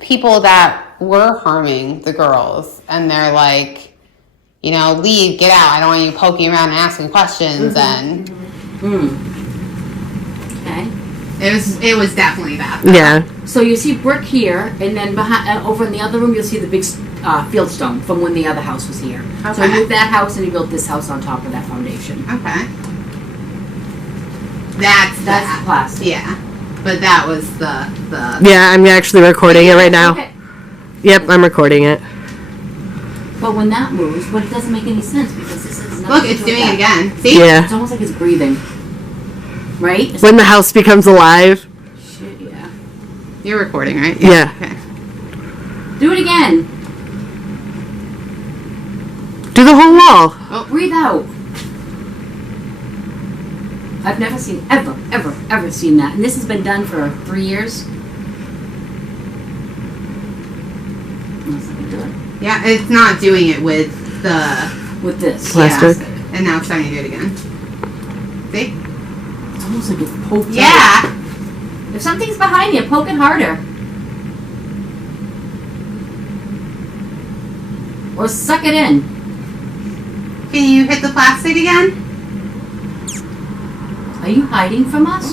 people that were harming the girls, and they're like, you know, leave, get out. I don't want you poking around and asking questions. And Okay. it was definitely that. Yeah. So you see brick here, and then behind, over in the other room, you'll see the big fieldstone from when the other house was here. So Okay. he moved that house and he built this house on top of that foundation. Okay. That's That's the plastic. Yeah. But that was the Yeah, I'm actually recording it right now. Okay. Yep, I'm recording it. But when that moves, but it doesn't make any sense because this is Look, it's doing it again. See? Yeah. It's almost like it's breathing. Right? It's When the house becomes alive. shit, yeah. You're recording, right? Yeah. Okay. Do it again. Do the whole wall. Breathe out. I've never seen, ever seen that. And this has been done for 3 years. Let's look into it. Yeah, it's not doing it with the With this. Plastic. Yeah. And now it's starting to do it again. See? It's almost like it's poked out. Yeah. If something's behind you, poke it harder. Or suck it in. Can you hit the plastic again? Are you hiding from us?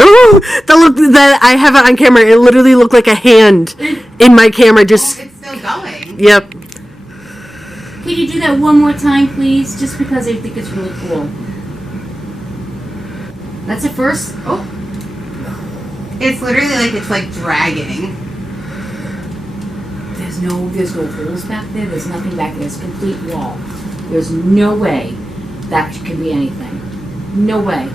Ooh, that I have it on camera. It literally looked like a hand in my camera. Just It's still going. yep. Can you do that one more time, please? Just because I think it's really cool. That's it first. Oh, It's literally like it's like dragging. there's no holes back there. There's nothing back there. It's a complete wall. There's no way that could be anything. No way.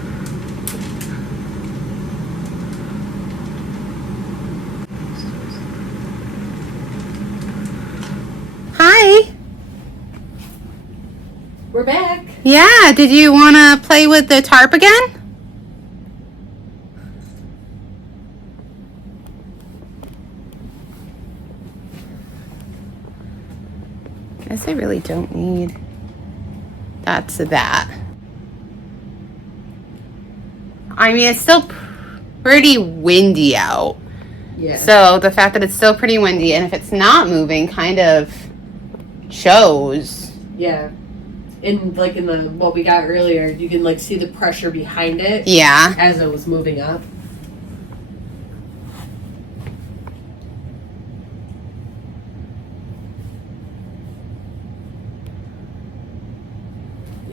Hi. We're back. Yeah, did you want to play with the tarp again? Guess I really don't need that's that. I mean, it's still pretty windy out. Yeah. So the fact that it's still pretty windy, and if it's not moving, kind of shows. Yeah. In like in the what we got earlier, you can like see the pressure behind it Yeah. as it was moving up.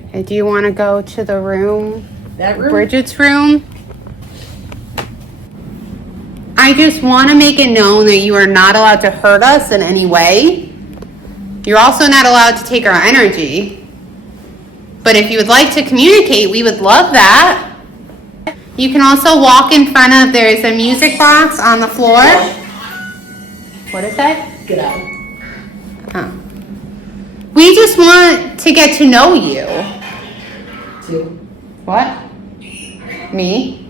Okay, do you want to go to the room? That room. Bridget's room? I just want to make it known that you are not allowed to hurt us in any way. You're also not allowed to take our energy. But if you would like to communicate, we would love that. You can also walk in front of, there's a music box on the floor. What is that? Get out. Oh. We just want to get to know you. Two. What? Me?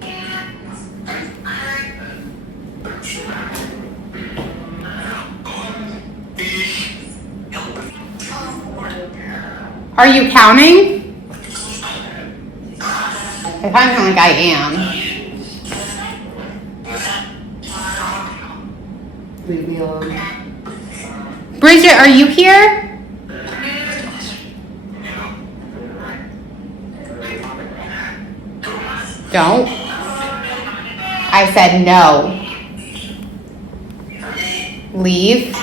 Are you counting? If I'm counting, like I am. Leave me alone. Bridget, are you here? Don't. I said no. Leave.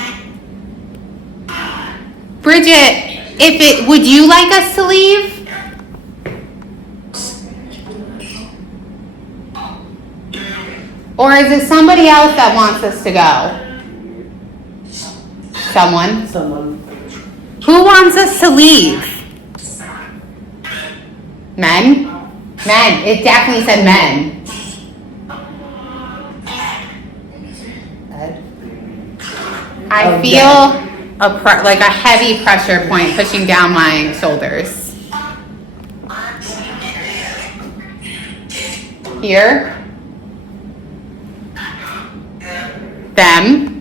Bridget, would you like us to leave? Or is it somebody else that wants us to go? Someone. Someone. Who wants us to leave? Men? Men. It definitely said men. Ed. I feel like a heavy pressure point pushing down my shoulders. Here. Them.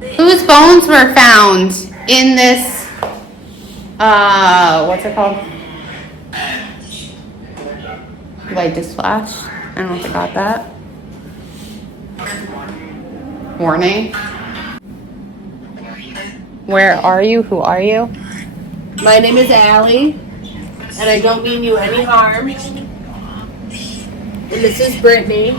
Whose bones were found in this, what's it called? Light just flashed. I don't know if I got that. Warning. Where are you? Who are you? My name is Allie, and I don't mean you any harm. And this is Brittany.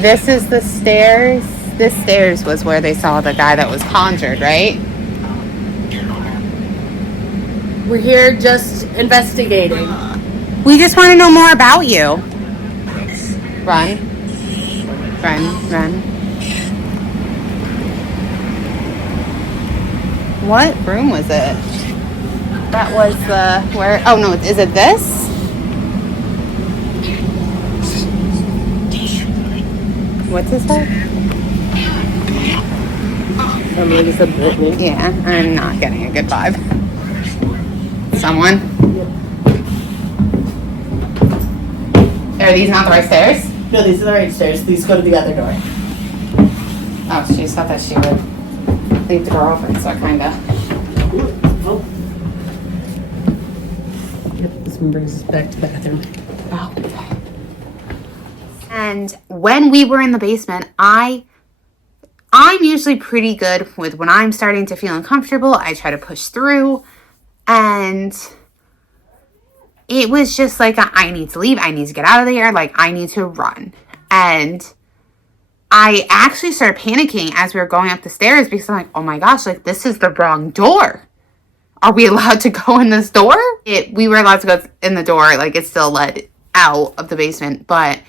This is the stairs. This stairs was where they saw the guy that was conjured, right? We're here just investigating. We just want to know more about you. Run. Run, run. What room was it? That was the, where, oh no, is it this? What's this called? Somebody said Brittany. Yeah, I'm not getting a good vibe. Someone? Are these not the right stairs? No, these are the right stairs. Please go to the other door. Oh, she just thought that she would leave the door open, so I kind of. Oh. Yep, this one brings us back to the bathroom. Oh. And when we were in the basement, I'm usually pretty good with when I'm starting to feel uncomfortable. I try to push through, and it was just like, I need to leave. I need to get out of there. Like, I need to run. And I actually started panicking as we were going up the stairs because I'm like, oh my gosh, like, this is the wrong door. Are we allowed to go in this door? We were allowed to go in the door. Like, it still led out of the basement, but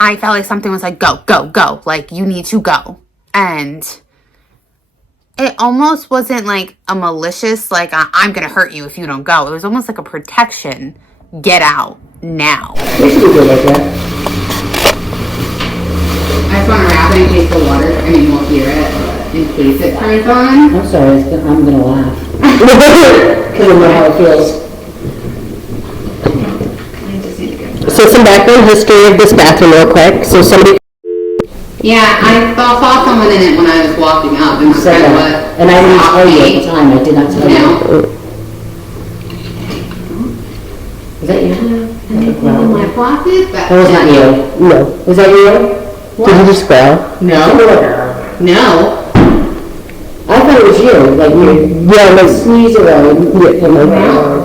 I felt like something was like, go, go, go. Like, you need to go. And it almost wasn't like a malicious, like, I'm going to hurt you if you don't go. It was almost like a protection. Get out now. We should be good like that. I just want to wrap it in case the water, I mean, we'll hear it, in case it turns on. I'm sorry, I'm gonna laugh. Because I know how it feels. So some background history of this bathroom real quick. So somebody Yeah, I saw someone in it when I was walking up, and that's said kind of that. what And I didn't tell you at the time, I did not tell you. Was that you? in my pocket. That was not you. No. Was that you? Did you just growl? No. No. I thought it was you. Like you, yeah, like sneeze around. Yeah, it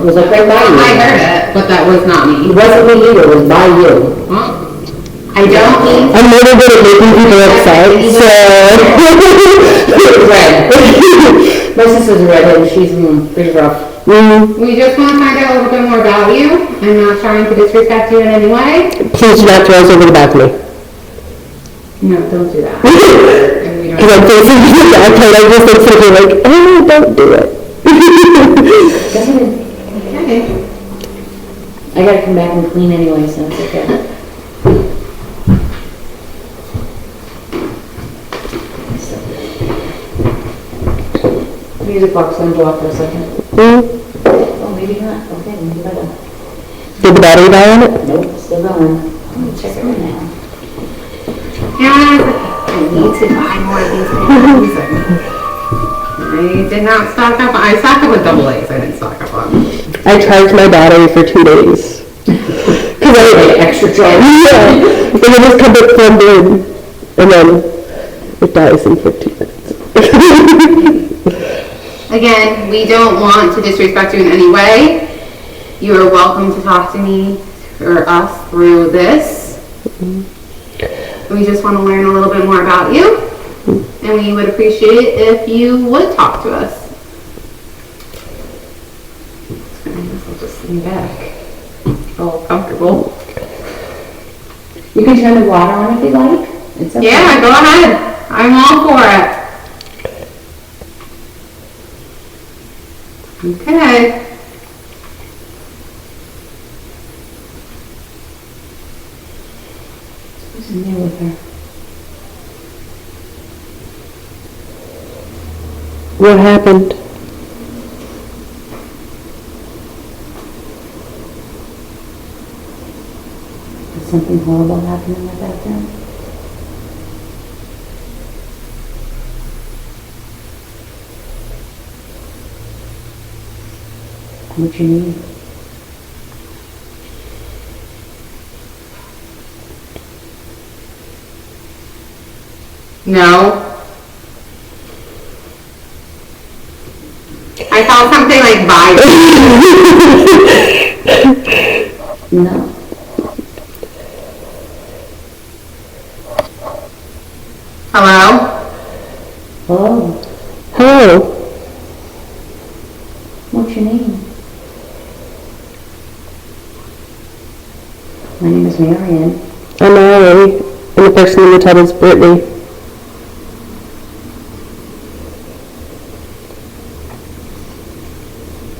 was like right by you. I heard it, but that was not me. It wasn't me either, it was by you. Huh? I don't mean. I'm really good at making people upset, so. Red. My sister's a redhead, she's pretty rough. We just want to find out a little bit more about you. I'm not trying to disrespect you in any way. Please do not throw us over the balcony. No, don't do that. And we Because I'm don't. facing the balcony, I just look at you like, oh, don't do it. Okay. I gotta come back and clean anyway, so it's okay. Music box on go off for a second. Oh, maybe not. Okay, maybe better. Did the battery die on it? Nope, still going. Check it now. Yeah, I need to buy more of these things. I did not stock up. I stocked up with double A's. I didn't stock up on. I charged my battery for 2 days. Because I like extra charge. Yeah. And then just come back plugged in. And then it dies in 15 minutes. Again, we don't want to disrespect you in any way. You are welcome to talk to me or us through this. We just want to learn a little bit more about you. And we would appreciate it if you would talk to us. I guess I'll just lean back. All comfortable. You can turn the water on if you like. It's okay. Yeah, go ahead. I'm all for it. Okay. Who's in there with her? What happened? Did something horrible happen in the bathroom? What you need? No. I felt something like vibrating. No. Hello? Hello. Hello. What's your name? My name is Marion. I'm Allie, and the person in the tub is Brittany.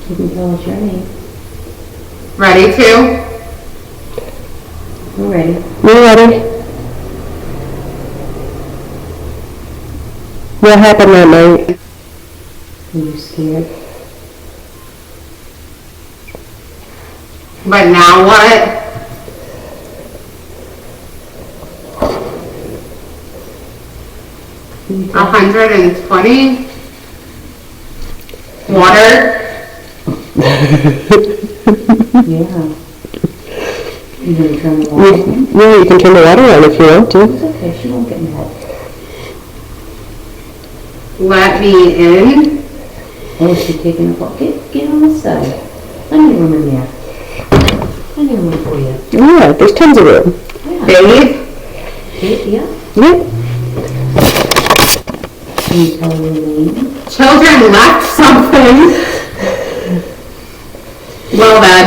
You can tell us your name. Ready to? We're ready. You ready? What happened that night? Are you scared? But now what? Can you tell 120? Water? Yeah. You gonna turn the water on? Yeah, you can turn the water on if you want to. It's okay, she won't get mad. Let me in? Oh, she's taking a bucket? Get on this side. Plenty of room in there. Plenty of room for you. Yeah, there's tons of room. Yeah. Babe? Yeah. Yep. Can you tell her your name? Children left something. Well then.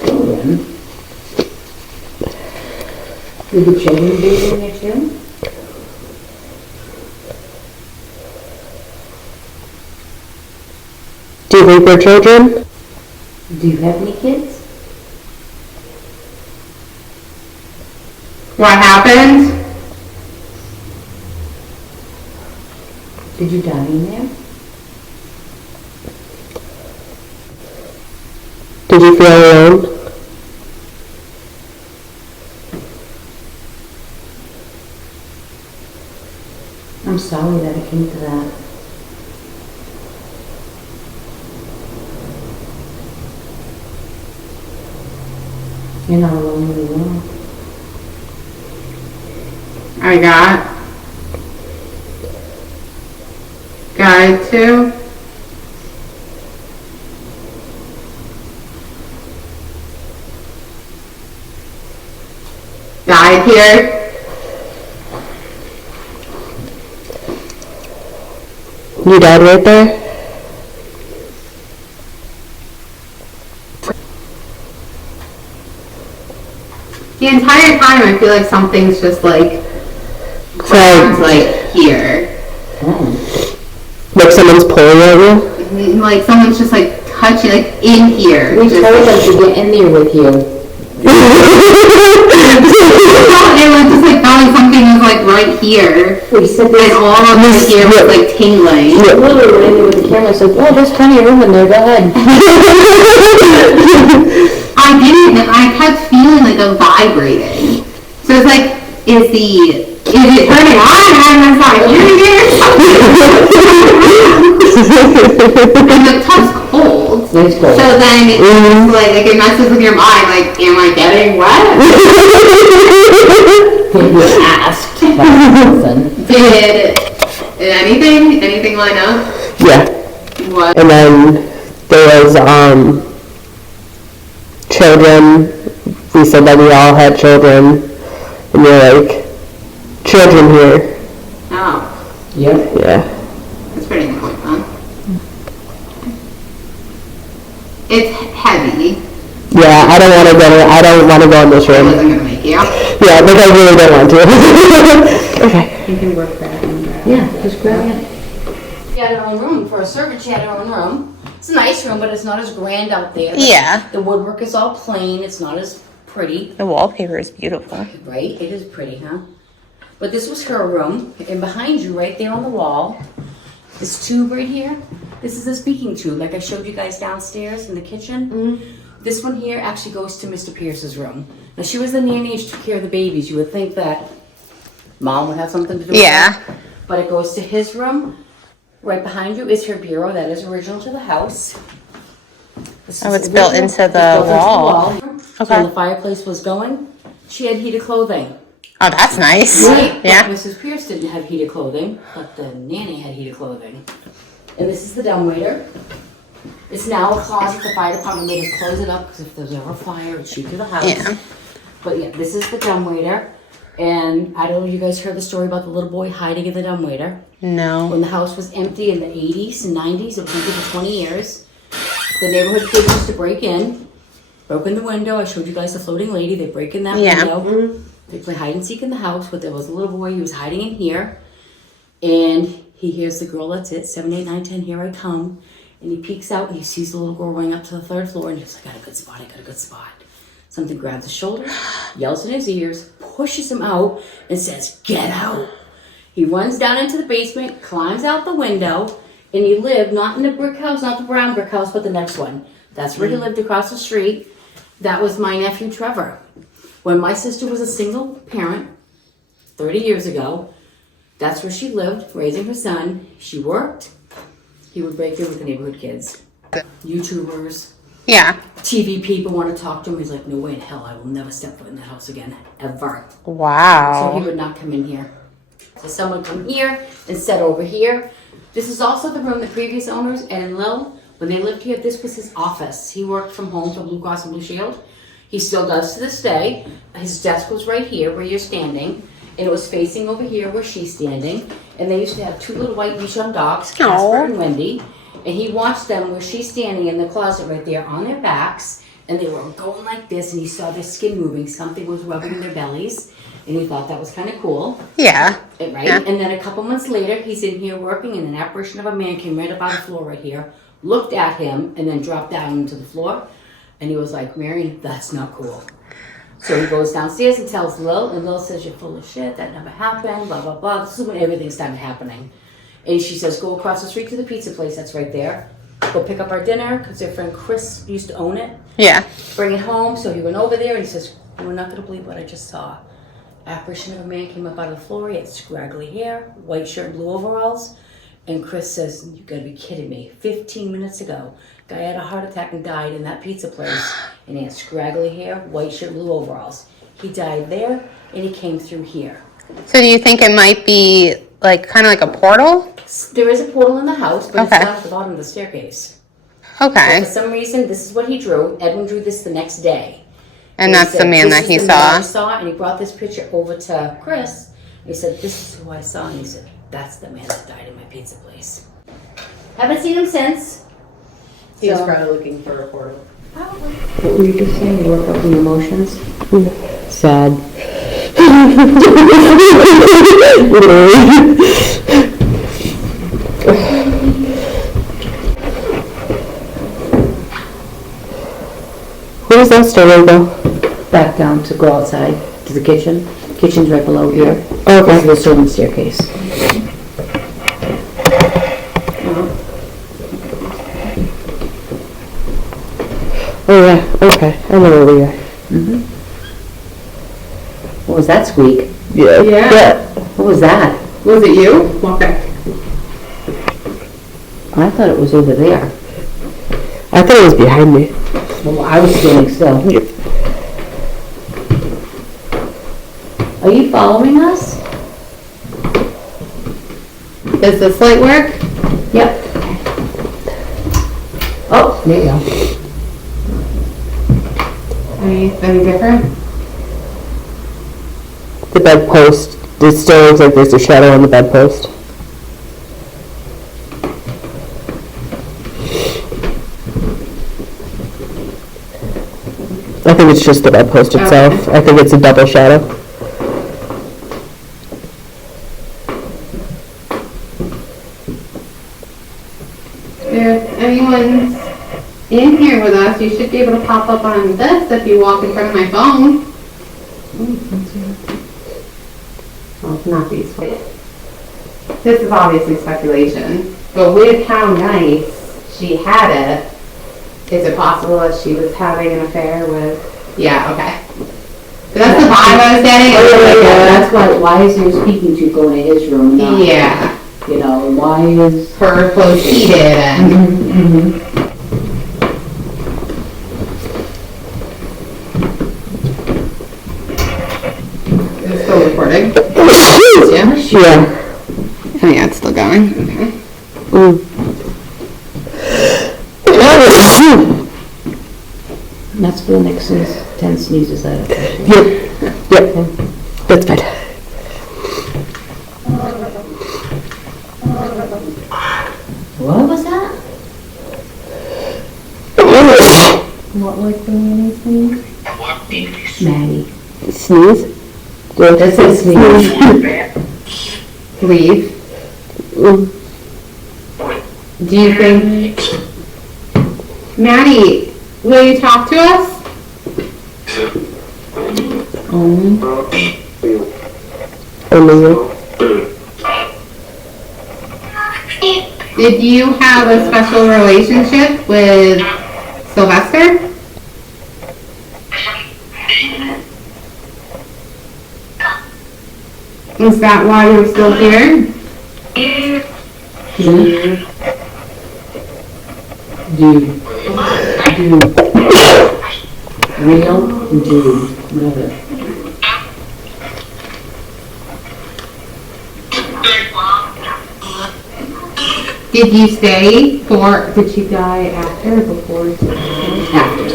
Children. Did the children be in there too? Do you think they're children? Do you have any kids? What happened? Did you die in there? Did you feel alone? I'm sorry that it came to that. You're not alone anymore. I got guide to. Died here. You died right there? The entire time I feel like something's just like grounds like here. Like someone's pulling at you? Like someone's just like touching like in here. We Just, told them to get in there with you. it was just like felt like something was like right here. We said And this. all of my hair was like tingling. Literally went in there with the camera and said, oh, there's plenty of room in there, go ahead. I didn't. I kept feeling like a vibrating. So it's like, is it turning on? And it's like, and the tub's cold. It's cold. So then it's like it messes with your mind. Like, am I getting wet? You asked that person. Did anything line up? Yeah. What? And then there was, children. We said that we all had children. And you're like, children here. Oh, Yep. Yeah. that's pretty important, huh? It's heavy. Yeah, I don't want to go in this I room. wasn't gonna make you. Yeah, like I really don't want to. Okay. You can work that in there. Yeah, just grab it. She had her own room. For a servant, she had her own room. It's a nice room, but it's not as grand out there. Yeah. The woodwork is all plain. It's not as pretty. The wallpaper is beautiful. Right? It is pretty, huh? But this was her room. And behind you, right there on the wall, this tube right here. This is a speaking tube, like I showed you guys downstairs in the kitchen. Mm-hmm. This one here actually goes to Mr. Pierce's room. Now, she was the nanny, she took care of the babies. You would think that Mom would have something to do with Yeah. that. But it goes to his room. Right behind you is her bureau. That is original to the house. This Oh, is it's built into the built wall. So Okay. when the fireplace was going, she had heated clothing. Oh, that's nice. Right? Yeah. But Mrs. Pierce didn't have heated clothing, but the nanny had heated clothing. And this is the dumbwaiter. It's now a closet. The fire department made us close it up because if there's ever a fire, it'd shoot through the house. Yeah. But yeah, this is the dumbwaiter. And I don't know if you guys heard the story about the little boy hiding in the dumbwaiter. No. When the house was empty in the 80s and 90s, it was empty for 20 years. The neighborhood kids used to break in, broke in the window. I showed you guys the floating lady. They break in that window. They play hide and seek in the house, but there was a little boy who was hiding in here. And he hears the girl, that's it, 7, 8, 9, 10, here I come. And he peeks out and he sees the little girl running up to the 3rd floor and he's like, I got a good spot, I got a good spot. Something grabs his shoulder, yells in his ears, pushes him out, and says, get out. He runs down into the basement, climbs out the window, and he lived not in the brick house, not the brown brick house, but the next one. That's where he lived across the street. That was my nephew, Trevor. When my sister was a single parent, 30 years ago, that's where she lived, raising her son. She worked. He would break in with the neighborhood kids. YouTubers. Yeah. TV people want to talk to him. He's like, no way in hell, I will never step foot in that house again, ever. So Wow. he would not come in here. So someone come here and sit over here. This is also the room the previous owners, Ed and Lil, when they lived here, this was his office. He worked from home for Blue Cross and Blue Shield. He still does to this day. His desk was right here where you're standing, and it was facing over here where she's standing. And they used to have 2 little white Bichon dogs, Casper and Wendy. And he watched them where she's standing in the closet right there on their backs, and they were going like this, and he saw their skin moving. Something was rubbing their bellies, and he thought that was kind of cool. Yeah. Right? Yeah. And then a couple months later, he's in here working, and an apparition of a man came right up out of the floor right here, looked at him, and then dropped down into the floor. And he was like, Marion, that's not cool. So he goes downstairs and tells Lil, and Lil says, you're full of shit, that never happened, blah, blah, blah. This is when everything started happening. And she says, go across the street to the pizza place that's right there. Go pick up our dinner, because their friend Chris used to own it. Yeah. Bring it home. So he went over there, and he says, you're not going to believe what I just saw. Apparition of a man came up out of the floor. He had scraggly hair, white shirt and blue overalls. And Chris says, you got to be kidding me. 15 minutes ago, guy had a heart attack and died in that pizza place. And he had scraggly hair, white shirt, blue overalls. He died there, and he came through here. So do you think it might be like kind of like a portal? There is a portal in the house, but Okay. it's not at the bottom of the staircase. Okay. For some reason, this is what he drew. Edwin drew this the next day. And he that's the said, man "This that is he the man I saw. saw," and he brought this picture over to Chris. He said, this is who I saw. And he said, that's the man that died in my pizza place. Haven't seen him since. He was So- probably looking for a portal. What were you just saying? You work up the emotions? Sad. Where's that stairway go? Back down to go outside to the kitchen. Kitchen's right below here. Okay. This is the servant staircase. Oh yeah, okay. I know where we are. What was that squeak? Yeah. What was that? Was it you? Okay. I thought it was over there. I thought it was behind me. Well, I was standing still. Are you following us? Does this light work? Yep. Oh, there you go. Any different? The bedpost. It still looks like there's a shadow on the bedpost. I think it's just the bedpost itself. I think it's a double shadow. If anyone's in here with us, you should be able to pop up on this if you walk in front of my phone. Well, it's not these. This is obviously speculation, but with how nice she had it, is it possible that she was having an affair with? Yeah, okay. But that's the vibe I was getting. That's why is he speaking to going to his room? Not, Yeah, You know, why is... her clothes heated and. you? Yeah. Oh yeah, it's still going. Okay. That's for the next 10 sneezes out of it. Yep. That's fine. What was that? What was the lady's name? Maddie. Sneeze? That's a sneeze. Leave. Do you think, Maddie, will you talk to us? Only you. Did you have a special relationship with Sylvester? Is that why you're still here? Dude. Real dude. Love it. Did you stay for, did she die after or before? After.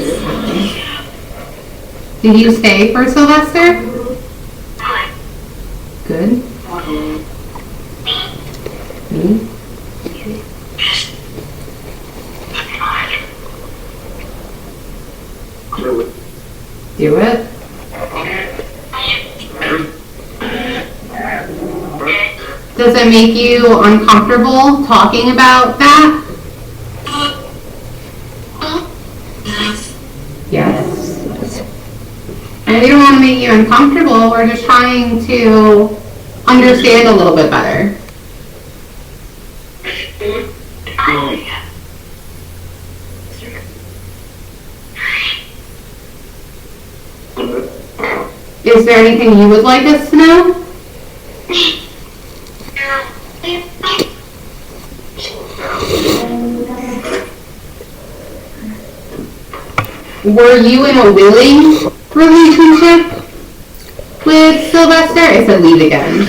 Did you stay for Sylvester? Good. Do it. Does it make you uncomfortable talking about that? Yes. And we don't want to make you uncomfortable. We're just trying to understand a little bit better. Is there anything you would like us to know? Were you in a willing relationship with Sylvester? I said leave again.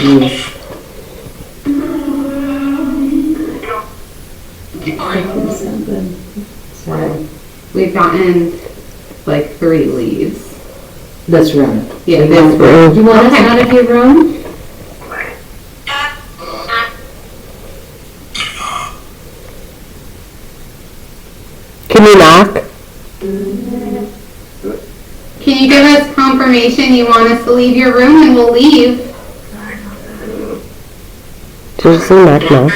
Sorry. We've gotten like 3 leaves. This room. Yeah, this room. You want us out of your room? Can you knock? Can you give us confirmation you want us to leave your room and we'll leave? Just say knock knock.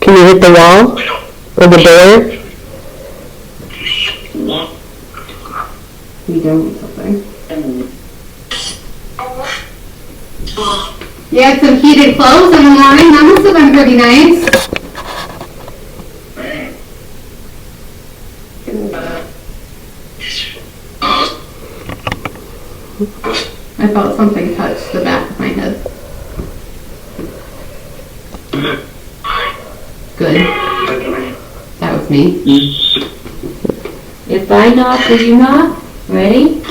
Can you hit the wall? Or the door? We don't something. You had some heated clothes in the morning. That must have been pretty nice. I felt something touch the back of my head. Good. That was me. If I knock, will you knock? Ready?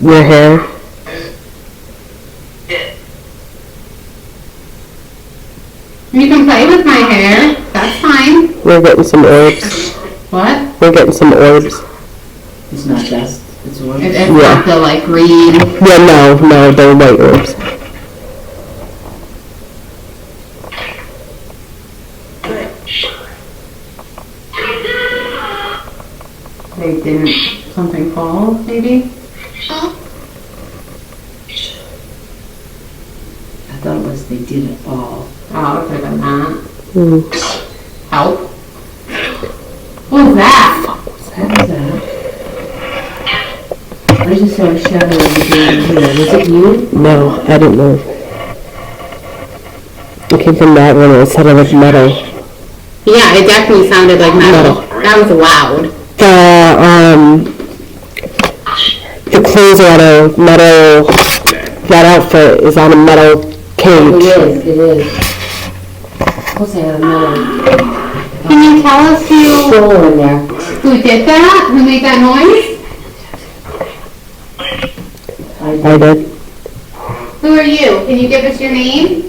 Your hair? You can play with my hair. That's fine. We're getting some orbs. What? We're getting some orbs. It's not dust. It's warm. It's Yeah. not the like green. Yeah, no, they're white orbs. They didn't something fall, maybe? I thought it was they did it all. Oh, it could have been that. Mm. Help. What was that? What was that? I just saw a shadow over here. Was it you? No, I didn't move. It came from that one. It sounded like metal. Yeah, it definitely sounded like metal. That was loud. The clothes are on a metal, that outfit is on a metal cage. It is. Of course I have another Can you tell us stroller in there. who did that? Who made that noise? I did. Who are you? Can you give us your name?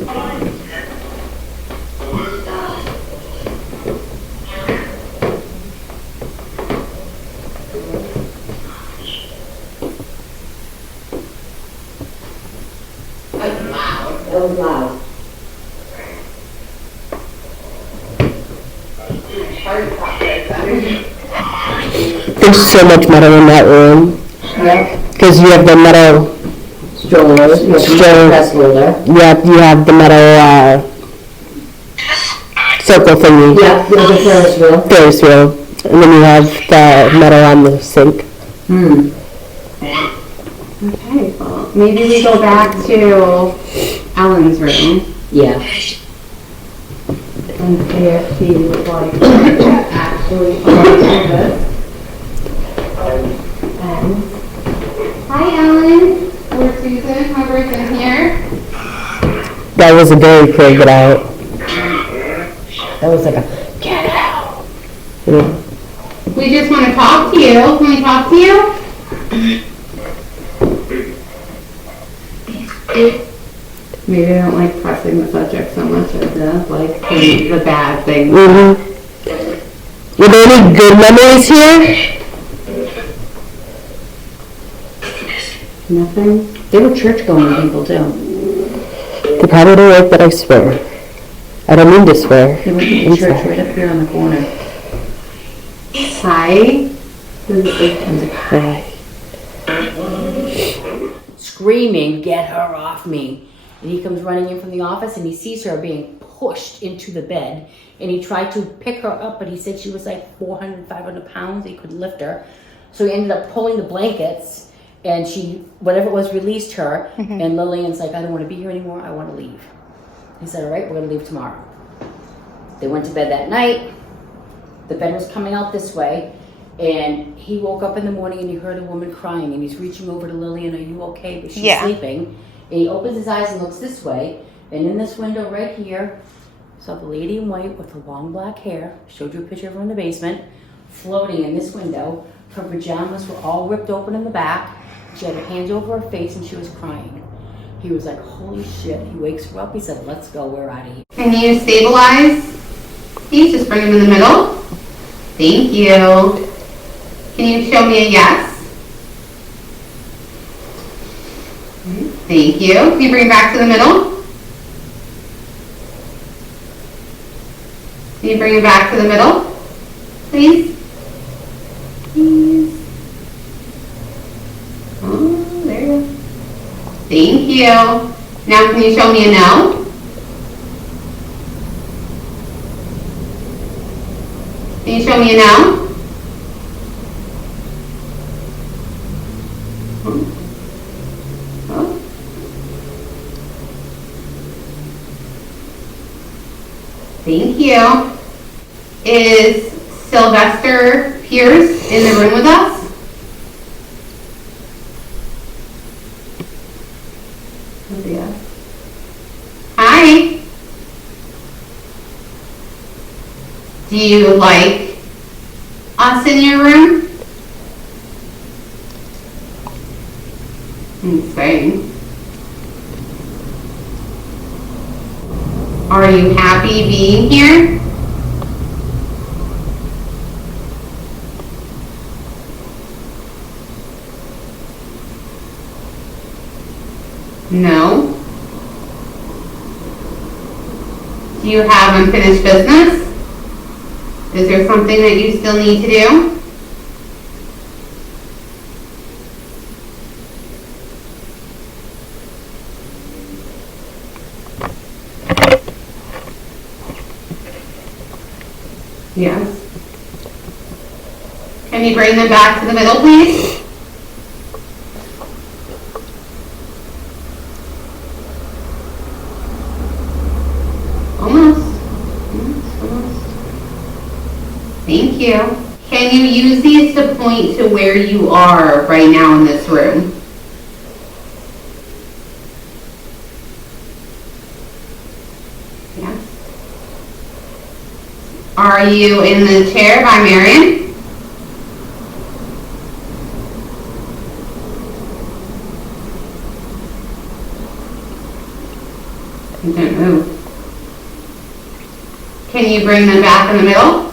That was loud. There's so much metal in that room. Yep. Because you have the metal Strollers, you have the press holder. you have the metal circle thingy. Yep, you have the Ferris wheel. Ferris wheel. And then you have the metal on the sink. Okay, well, maybe we go back to Ellen's room Yeah. and see if she would like to actually follow through this. And, hi Ellen, we're Susan, whoever's in here. That was a very clear get out. That was like a, get out. Yeah. We just want to talk to you. Can we talk to you? Maybe I don't like pressing the subject so much as like the bad things. Mm-hmm. Were there any good memories here? Nothing? They were church-going people too. They probably don't like that I swear. I don't mean to swear. They went to the I'm church sorry. right up here on the corner. Hi. Hi. Screaming, get her off me. And he comes running in from the office and he sees her being pushed into the bed. And he tried to pick her up, but he said she was like 400, 500 pounds. He couldn't lift her. So he ended up pulling the blankets and she, whatever it was, released her. And Lillian's like, I don't want to be here anymore. I want to leave. He said, all right, we're going to leave tomorrow. They went to bed that night. The bed was coming out this way. And he woke up in the morning and he heard a woman crying and he's reaching over to Lillian, are you okay? But she's sleeping. And he opens his eyes and looks this way. And in this window right here, saw the lady in white with the long black hair, showed you a picture of her in the basement, floating in this window. Her pajamas were all ripped open in the back. She had her hands over her face and she was crying. He was like, holy shit. He wakes her up. He said, let's go. We're out of here. Can you stabilize? Please just bring him in the middle. Thank you. Can you show me a yes? Thank you. Can you bring it back to the middle? Can you bring it back to the middle? Please? Please. Oh, there you go. Thank you. Now can you show me a no? Can you show me a no? Oh. Thank you. Is Sylvester Pierce in the room with us? Oh, yeah. Hi. Do you like us in your room? Insane. Are you happy being here? No. Do you have unfinished business? Is there something that you still need to do? Yes. Can you bring them back to the middle, please? Almost. Almost. Thank you. Can you use these to point to where you are right now in this room? Are you in the chair by Marion? You didn't move. Can you bring them back in the middle?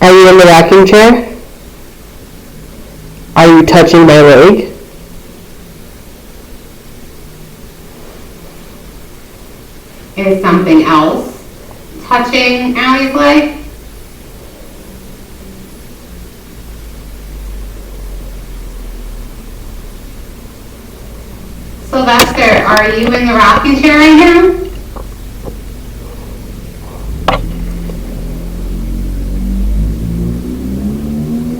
Are you in the rocking chair? Are you touching my leg? Is something else touching Allie's leg? Sylvester, are you in the rocking chair right now?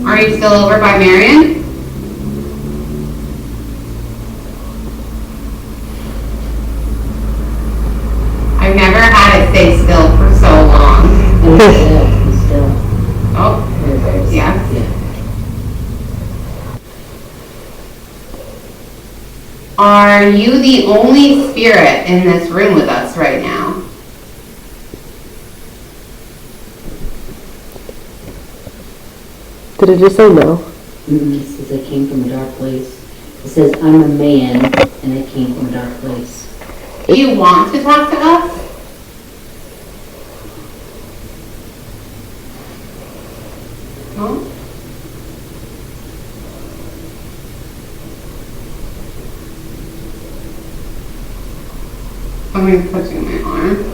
Are you still over by Marion? I've never had it stay still for so long. Still. Oh, yeah. Are you the only spirit in this room with us right now? Did it just say no? It says I came from a dark place. It says I'm a man and I came from a dark place. Do you want to talk to us? No? Somebody's touching my arm.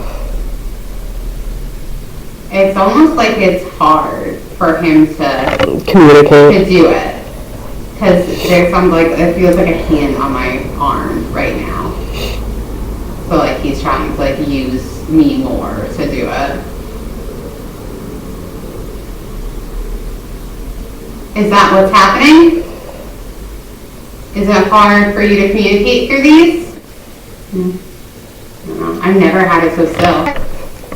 It's almost like it's hard for him to Communicate. do it. Because there's some, like, it feels like a hand on my arm right now. So, like, he's trying to, like, use me more to do it. Is that what's happening? Is it hard for you to communicate through these? I don't know. I've never had it so still.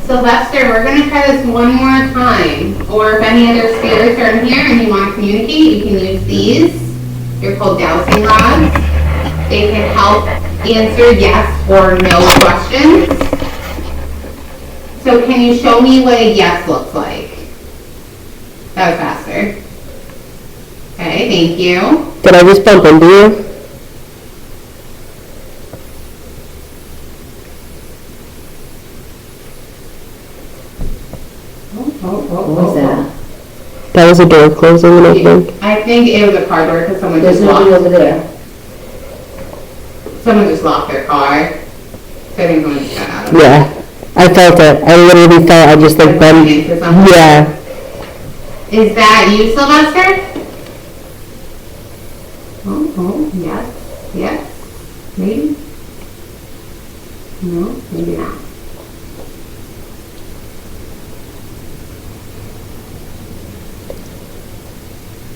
Sylvester, we're going to try this one more time. Or if any other spirits are in here and you want to communicate, you can use these. They're called dowsing rods. They can help answer yes or no questions. So can you show me what a yes looks like? That was faster. Okay, thank you. Did I just bump into you? What was that? That was a door closing and opening. I think it was a car door because someone There's just nobody locked. over there. Someone just locked their car. So I think someone just got out of it. Yeah. I felt it. I literally felt I just like bumped. Into something. Yeah. Is that you, Sylvester? Oh, yes, yes, maybe. No, maybe not.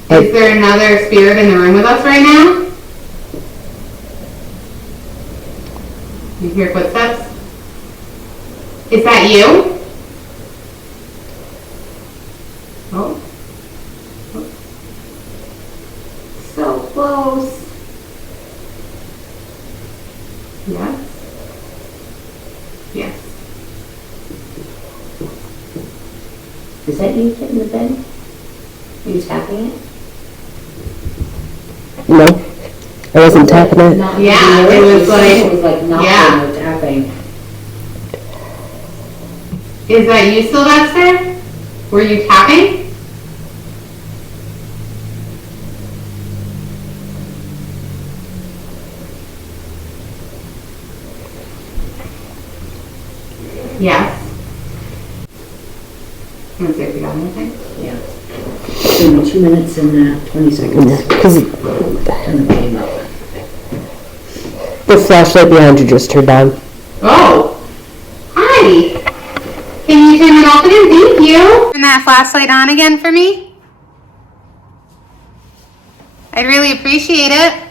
Is there another spirit in the room with us right now? You hear footsteps? Is that you? Oh. So close. Yes. Yes. Is that you hitting the bed? Are you tapping it? No. I wasn't tapping it. Yeah, it was like, It was like knocking yeah. or tapping. Is that you, Sylvester? Were you tapping? Yes. You want to see if you got anything? Yeah. Give me 2 minutes and 20 seconds. Because Turn the volume up. the flashlight behind you just turned on. Oh, hi. Can you turn it off again? Thank you. Turn that flashlight on again for me. I'd really appreciate it.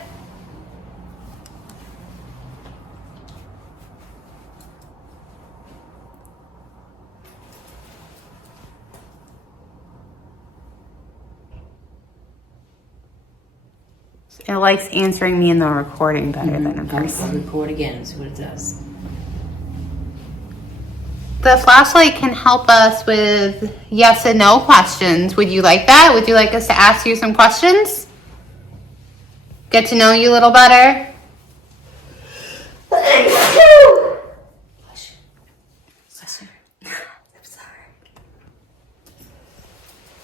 It likes answering me in the recording better than in I'll person. record again and see what it does. The flashlight can help us with yes and no questions. Would you like that? Would you like us to ask you some questions? Get to know you a little better? Bless you. I'm sorry.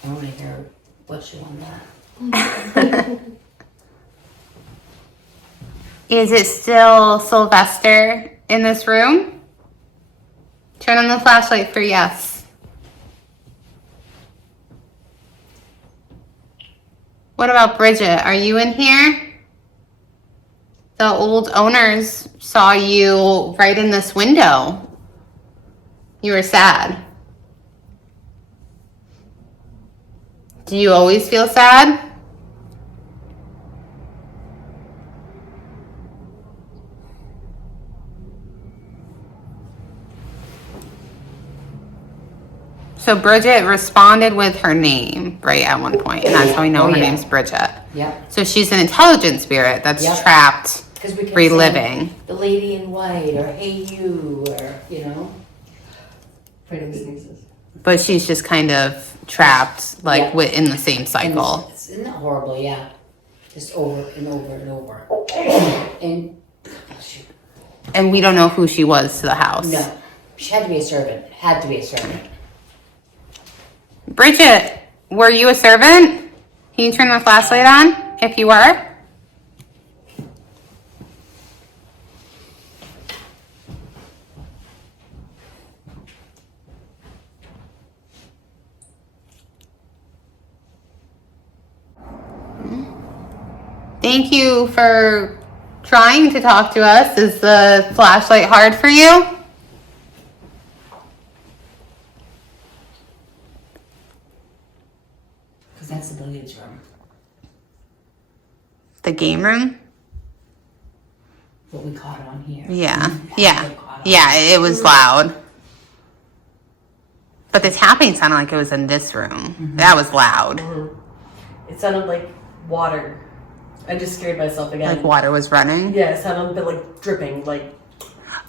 I want to hear bless you on that. Is it still Sylvester in this room? Turn on the flashlight for yes. What about Bridget? Are you in here? The old owners saw you right in this window. You were sad. Do you always feel sad? So Bridget responded with her name, right, at one point, and that's how we know her name's Bridget. Yep. So she's an intelligent spirit that's Yep. trapped, 'Cause we kept reliving. saying, the lady in white, or hey you, or, you know. Freedom sneezes. But she's just kind of trapped, like, Yeah. in the same cycle. Isn't that horrible? Yeah. Just over and over and over. And, shoot, And we don't know who she was to the house. no. She had to be a servant. Had to be a servant. Bridget, were you a servant? Can you turn the flashlight on if you were? Thank you for trying to talk to us. Is the flashlight hard for you? Because that's the billiards room. The game room? What we caught on here. Yeah. We Yeah. had to caught on. Yeah, it was loud. But the tapping sounded like it was in this room. That was loud. It sounded like water. I just scared myself again. Like water was running. Yeah, it sounded a bit like dripping, like.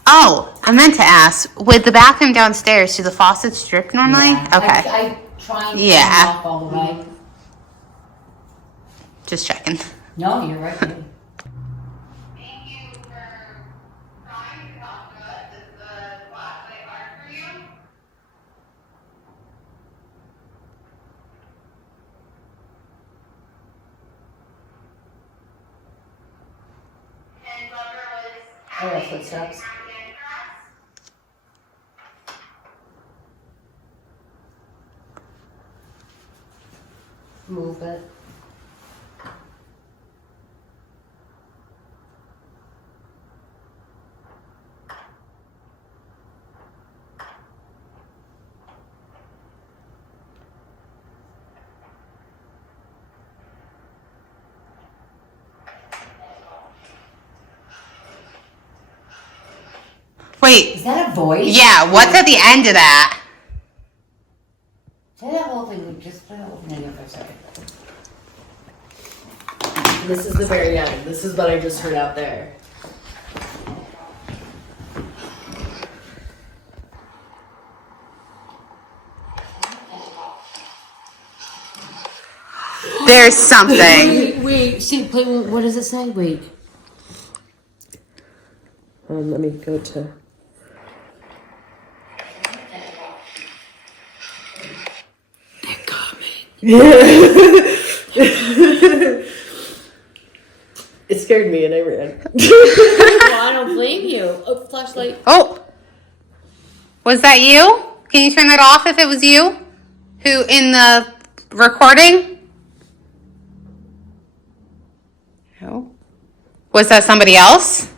Oh, I meant to ask, with the bathroom downstairs, do the faucets drip normally? Yeah. Okay. I try and Yeah. turn it off all the way. Just checking. No, you're right. baby. Thank you for trying to talk to us. Is the flashlight hard for you? And whoever was Oh, that's footsteps. Move it. Wait, Is that a voice? yeah, what's at the end of that? Say that whole thing. Just play that whole thing again for a second. This is the very end. This is what I just heard out there. There's something. Wait. See, play. What does it say? Wait. Let me go to. They're coming. It scared me and I ran. Well, I don't blame you. Oh, flashlight. Oh, was that you? Can you turn that off if it was you? Who in the recording? No. Was that somebody else?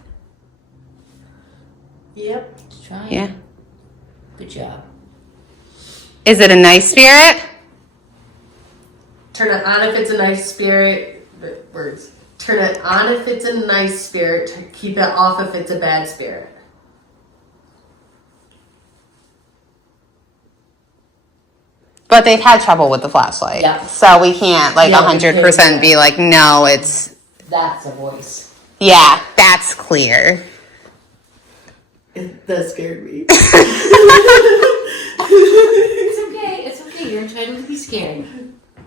Yep. Just trying. Yeah. Good job. Is it a nice spirit? Turn it on if it's a nice spirit. Words. Turn it on if it's a nice spirit. Keep it off if it's a bad spirit. But they've had trouble with the flashlight. Yeah. So we can't like Yeah, we 100% be like, no, it's That's a voice. Yeah, that's clear. That scared me. It's okay. You're entitled to be scared.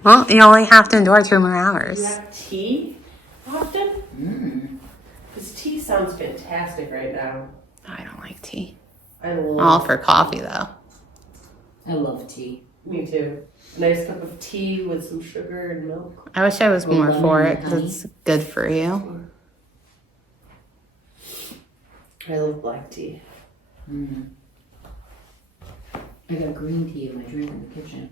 Well, you only have to endure 2 more hours. You have tea often? Because tea sounds fantastic right now. I don't like tea. I love All for coffee, though. I love tea. Me too. A nice cup of tea with some sugar and milk. I wish I was more lemon for and it because it's good for you. I love black tea. I got green tea in my drink in the kitchen.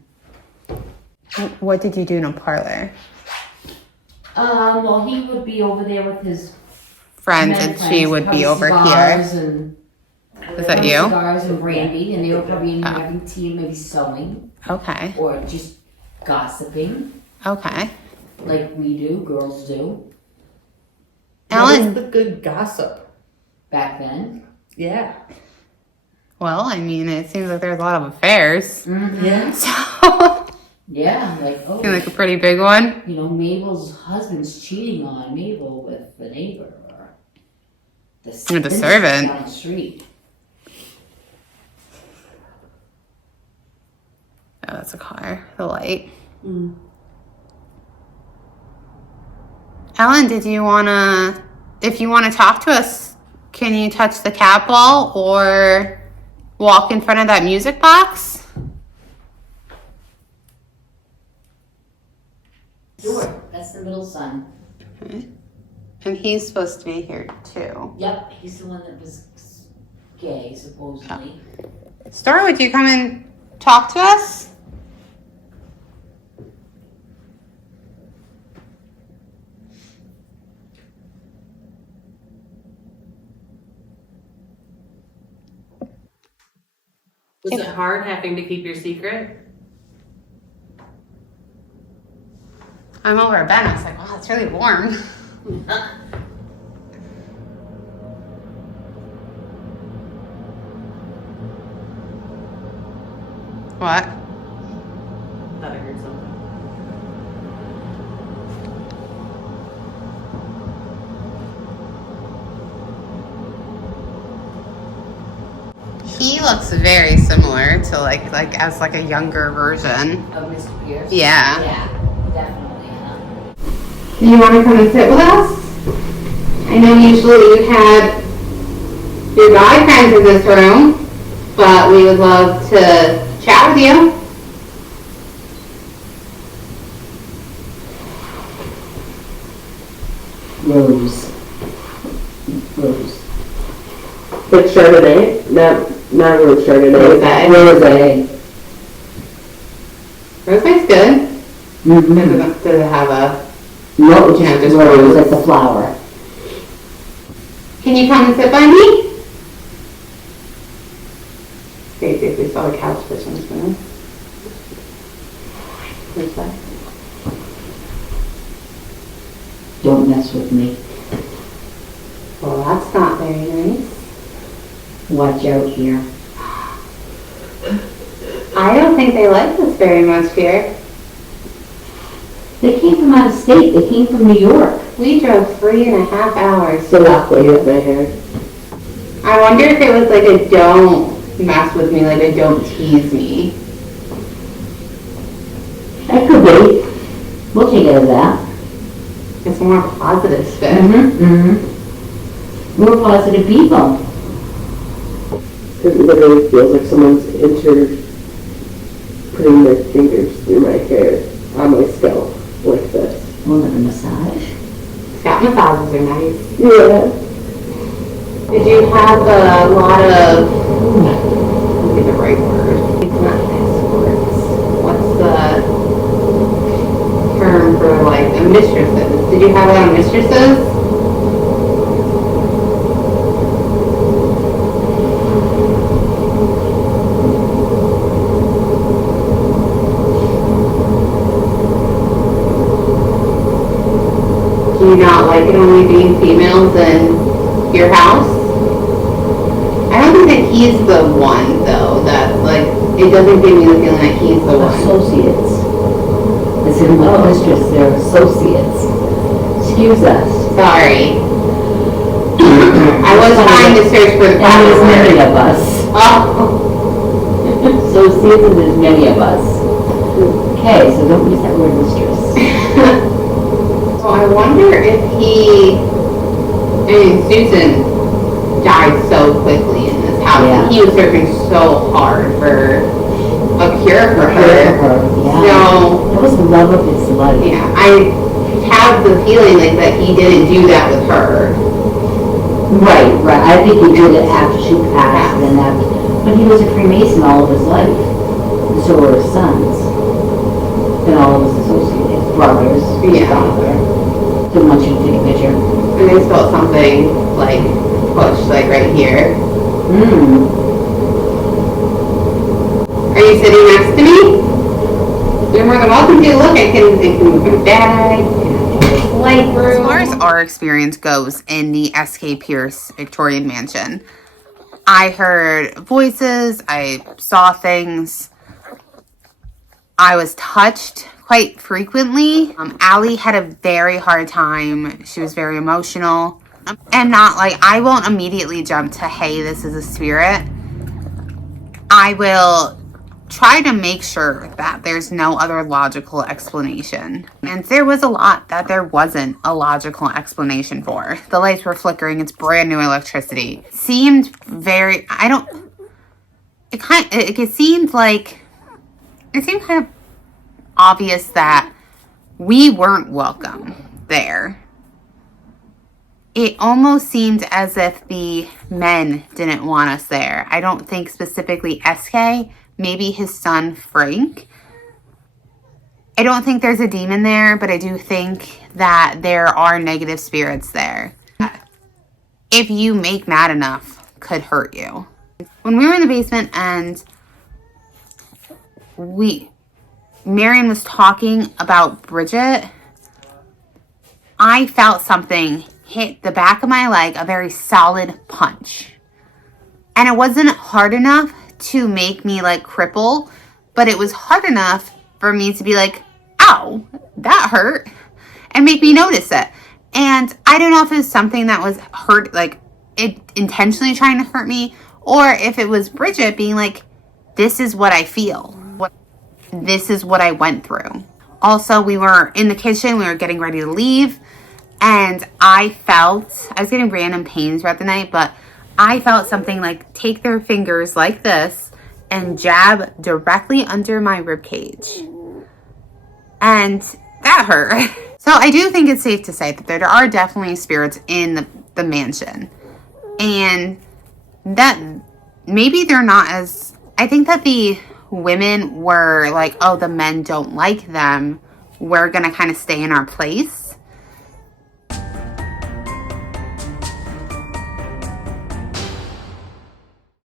What did you do in a parlor? Well, he would be over there with his Friends, men and she friends, would be probably over cigars here. And Is that you? Cigars and brandy, and they were probably in here having tea and maybe sewing Okay. or just gossiping, Okay. like we do, girls do What Ellen. is the good gossip? back then. Yeah. Well, I mean, it seems like there's a lot of affairs. Yeah. So, Yeah, like oh, seems like a pretty big one. you know, Mabel's husband's cheating on Mabel with the neighbor or the servant. down the street. Oh, that's a car. The light. Ellen, did you wanna? If you want to talk to us, can you touch the cat ball or walk in front of that music box? Sure, that's the middle son. And he's supposed to be here too. Yep, he's the one that was gay, supposedly. Star, would you come and talk to us? Was it hard having to keep your secret? I'm over at Ben. I was like, wow, it's really warm. What? Thought I heard something. He looks very similar to like as like a younger version. Of Mr. Pierce? Yeah. Yeah, definitely, huh? Do you want to come and sit with us? I know usually you had your guy friends in this room, but we would love to chat with you. Rose. Like Chardonnay? Not really Chardonnay. Rosé. Rosé. Rosé's good. Mm-hmm. Does it have a... No, Yeah, just just rose, rose. it's a flower. Can you come and sit by me? Basically saw a couch for some reason. Where's that? Don't mess with me. Well, that's not very nice. Watch out here. I don't think they like us very much here. They came from out of state. They came from New York. We drove 3.5 hours. So that's what you have my hair. I wonder if it was like a don't mess with me, like a don't tease me. That could be. We'll take care of that. It's more positive spin. Mm-hmm. We're positive people. It literally feels like someone's putting their fingers through my hair on my scalp like this. We'll have a massage. Scalp massages are nice. Yeah. Did you have a lot of, let me get the right word. It's not escorts. What's the term for like a mistresses? Did you have a lot of mistresses? Do you not like it only being females in your house? I don't think that he's the one though, that like, it doesn't give me the feeling that he's the one. Associates. It's in the mistress, they're associates. Excuse us. Sorry. I was trying to search for the And there's proper many word. of us. Oh. So Susan, there's many of us. Okay, so don't use that word mistress. So I wonder if Susan died so quickly in this house. Yeah. And he was searching so hard for a cure for her. Yeah. So, That was the love of his life. yeah, I have the feeling like that he didn't do that with her. Right. I think he did it after she passed, and after. But he was a Freemason all of his life. And so were his sons. And all of his associates, his brothers, his Yeah. father. Didn't want you to take a picture. And I felt something like push, like right here. Are you sitting next to me? You're more than welcome to. Look, I can move my bag. Light room. As far as our experience goes in the S.K. Pierce Victorian mansion, I heard voices, I saw things, I was touched quite frequently. Allie had a very hard time. She was very emotional. And not like, I won't immediately jump to, hey, this is a spirit. I will try to make sure that there's no other logical explanation. And there was a lot that there wasn't a logical explanation for. The lights were flickering. It's brand new electricity. It seemed very, it seemed kind of obvious that we weren't welcome there. It almost seemed as if the men didn't want us there. I don't think specifically SK, maybe his son Frank. I don't think there's a demon there, but I do think that there are negative spirits there. If you make mad enough, could hurt you. When we were in the basement and Marion was talking about Bridget, I felt something hit the back of my leg, a very solid punch. And it wasn't hard enough to make me like cripple, but it was hard enough for me to be like, ow, that hurt, and make me notice it. And I don't know if it was something that was hurt, like it intentionally trying to hurt me, or if it was Bridget being like, this is what I feel. This is what I went through. Also, we were in the kitchen, we were getting ready to leave, and I was getting random pains throughout the night, but I felt something like take their fingers like this and jab directly under my rib cage. And that hurt. So I do think it's safe to say that there are definitely spirits in the mansion. And that maybe they're not as, I think that the women were like, oh, the men don't like them. We're going to kind of stay in our place.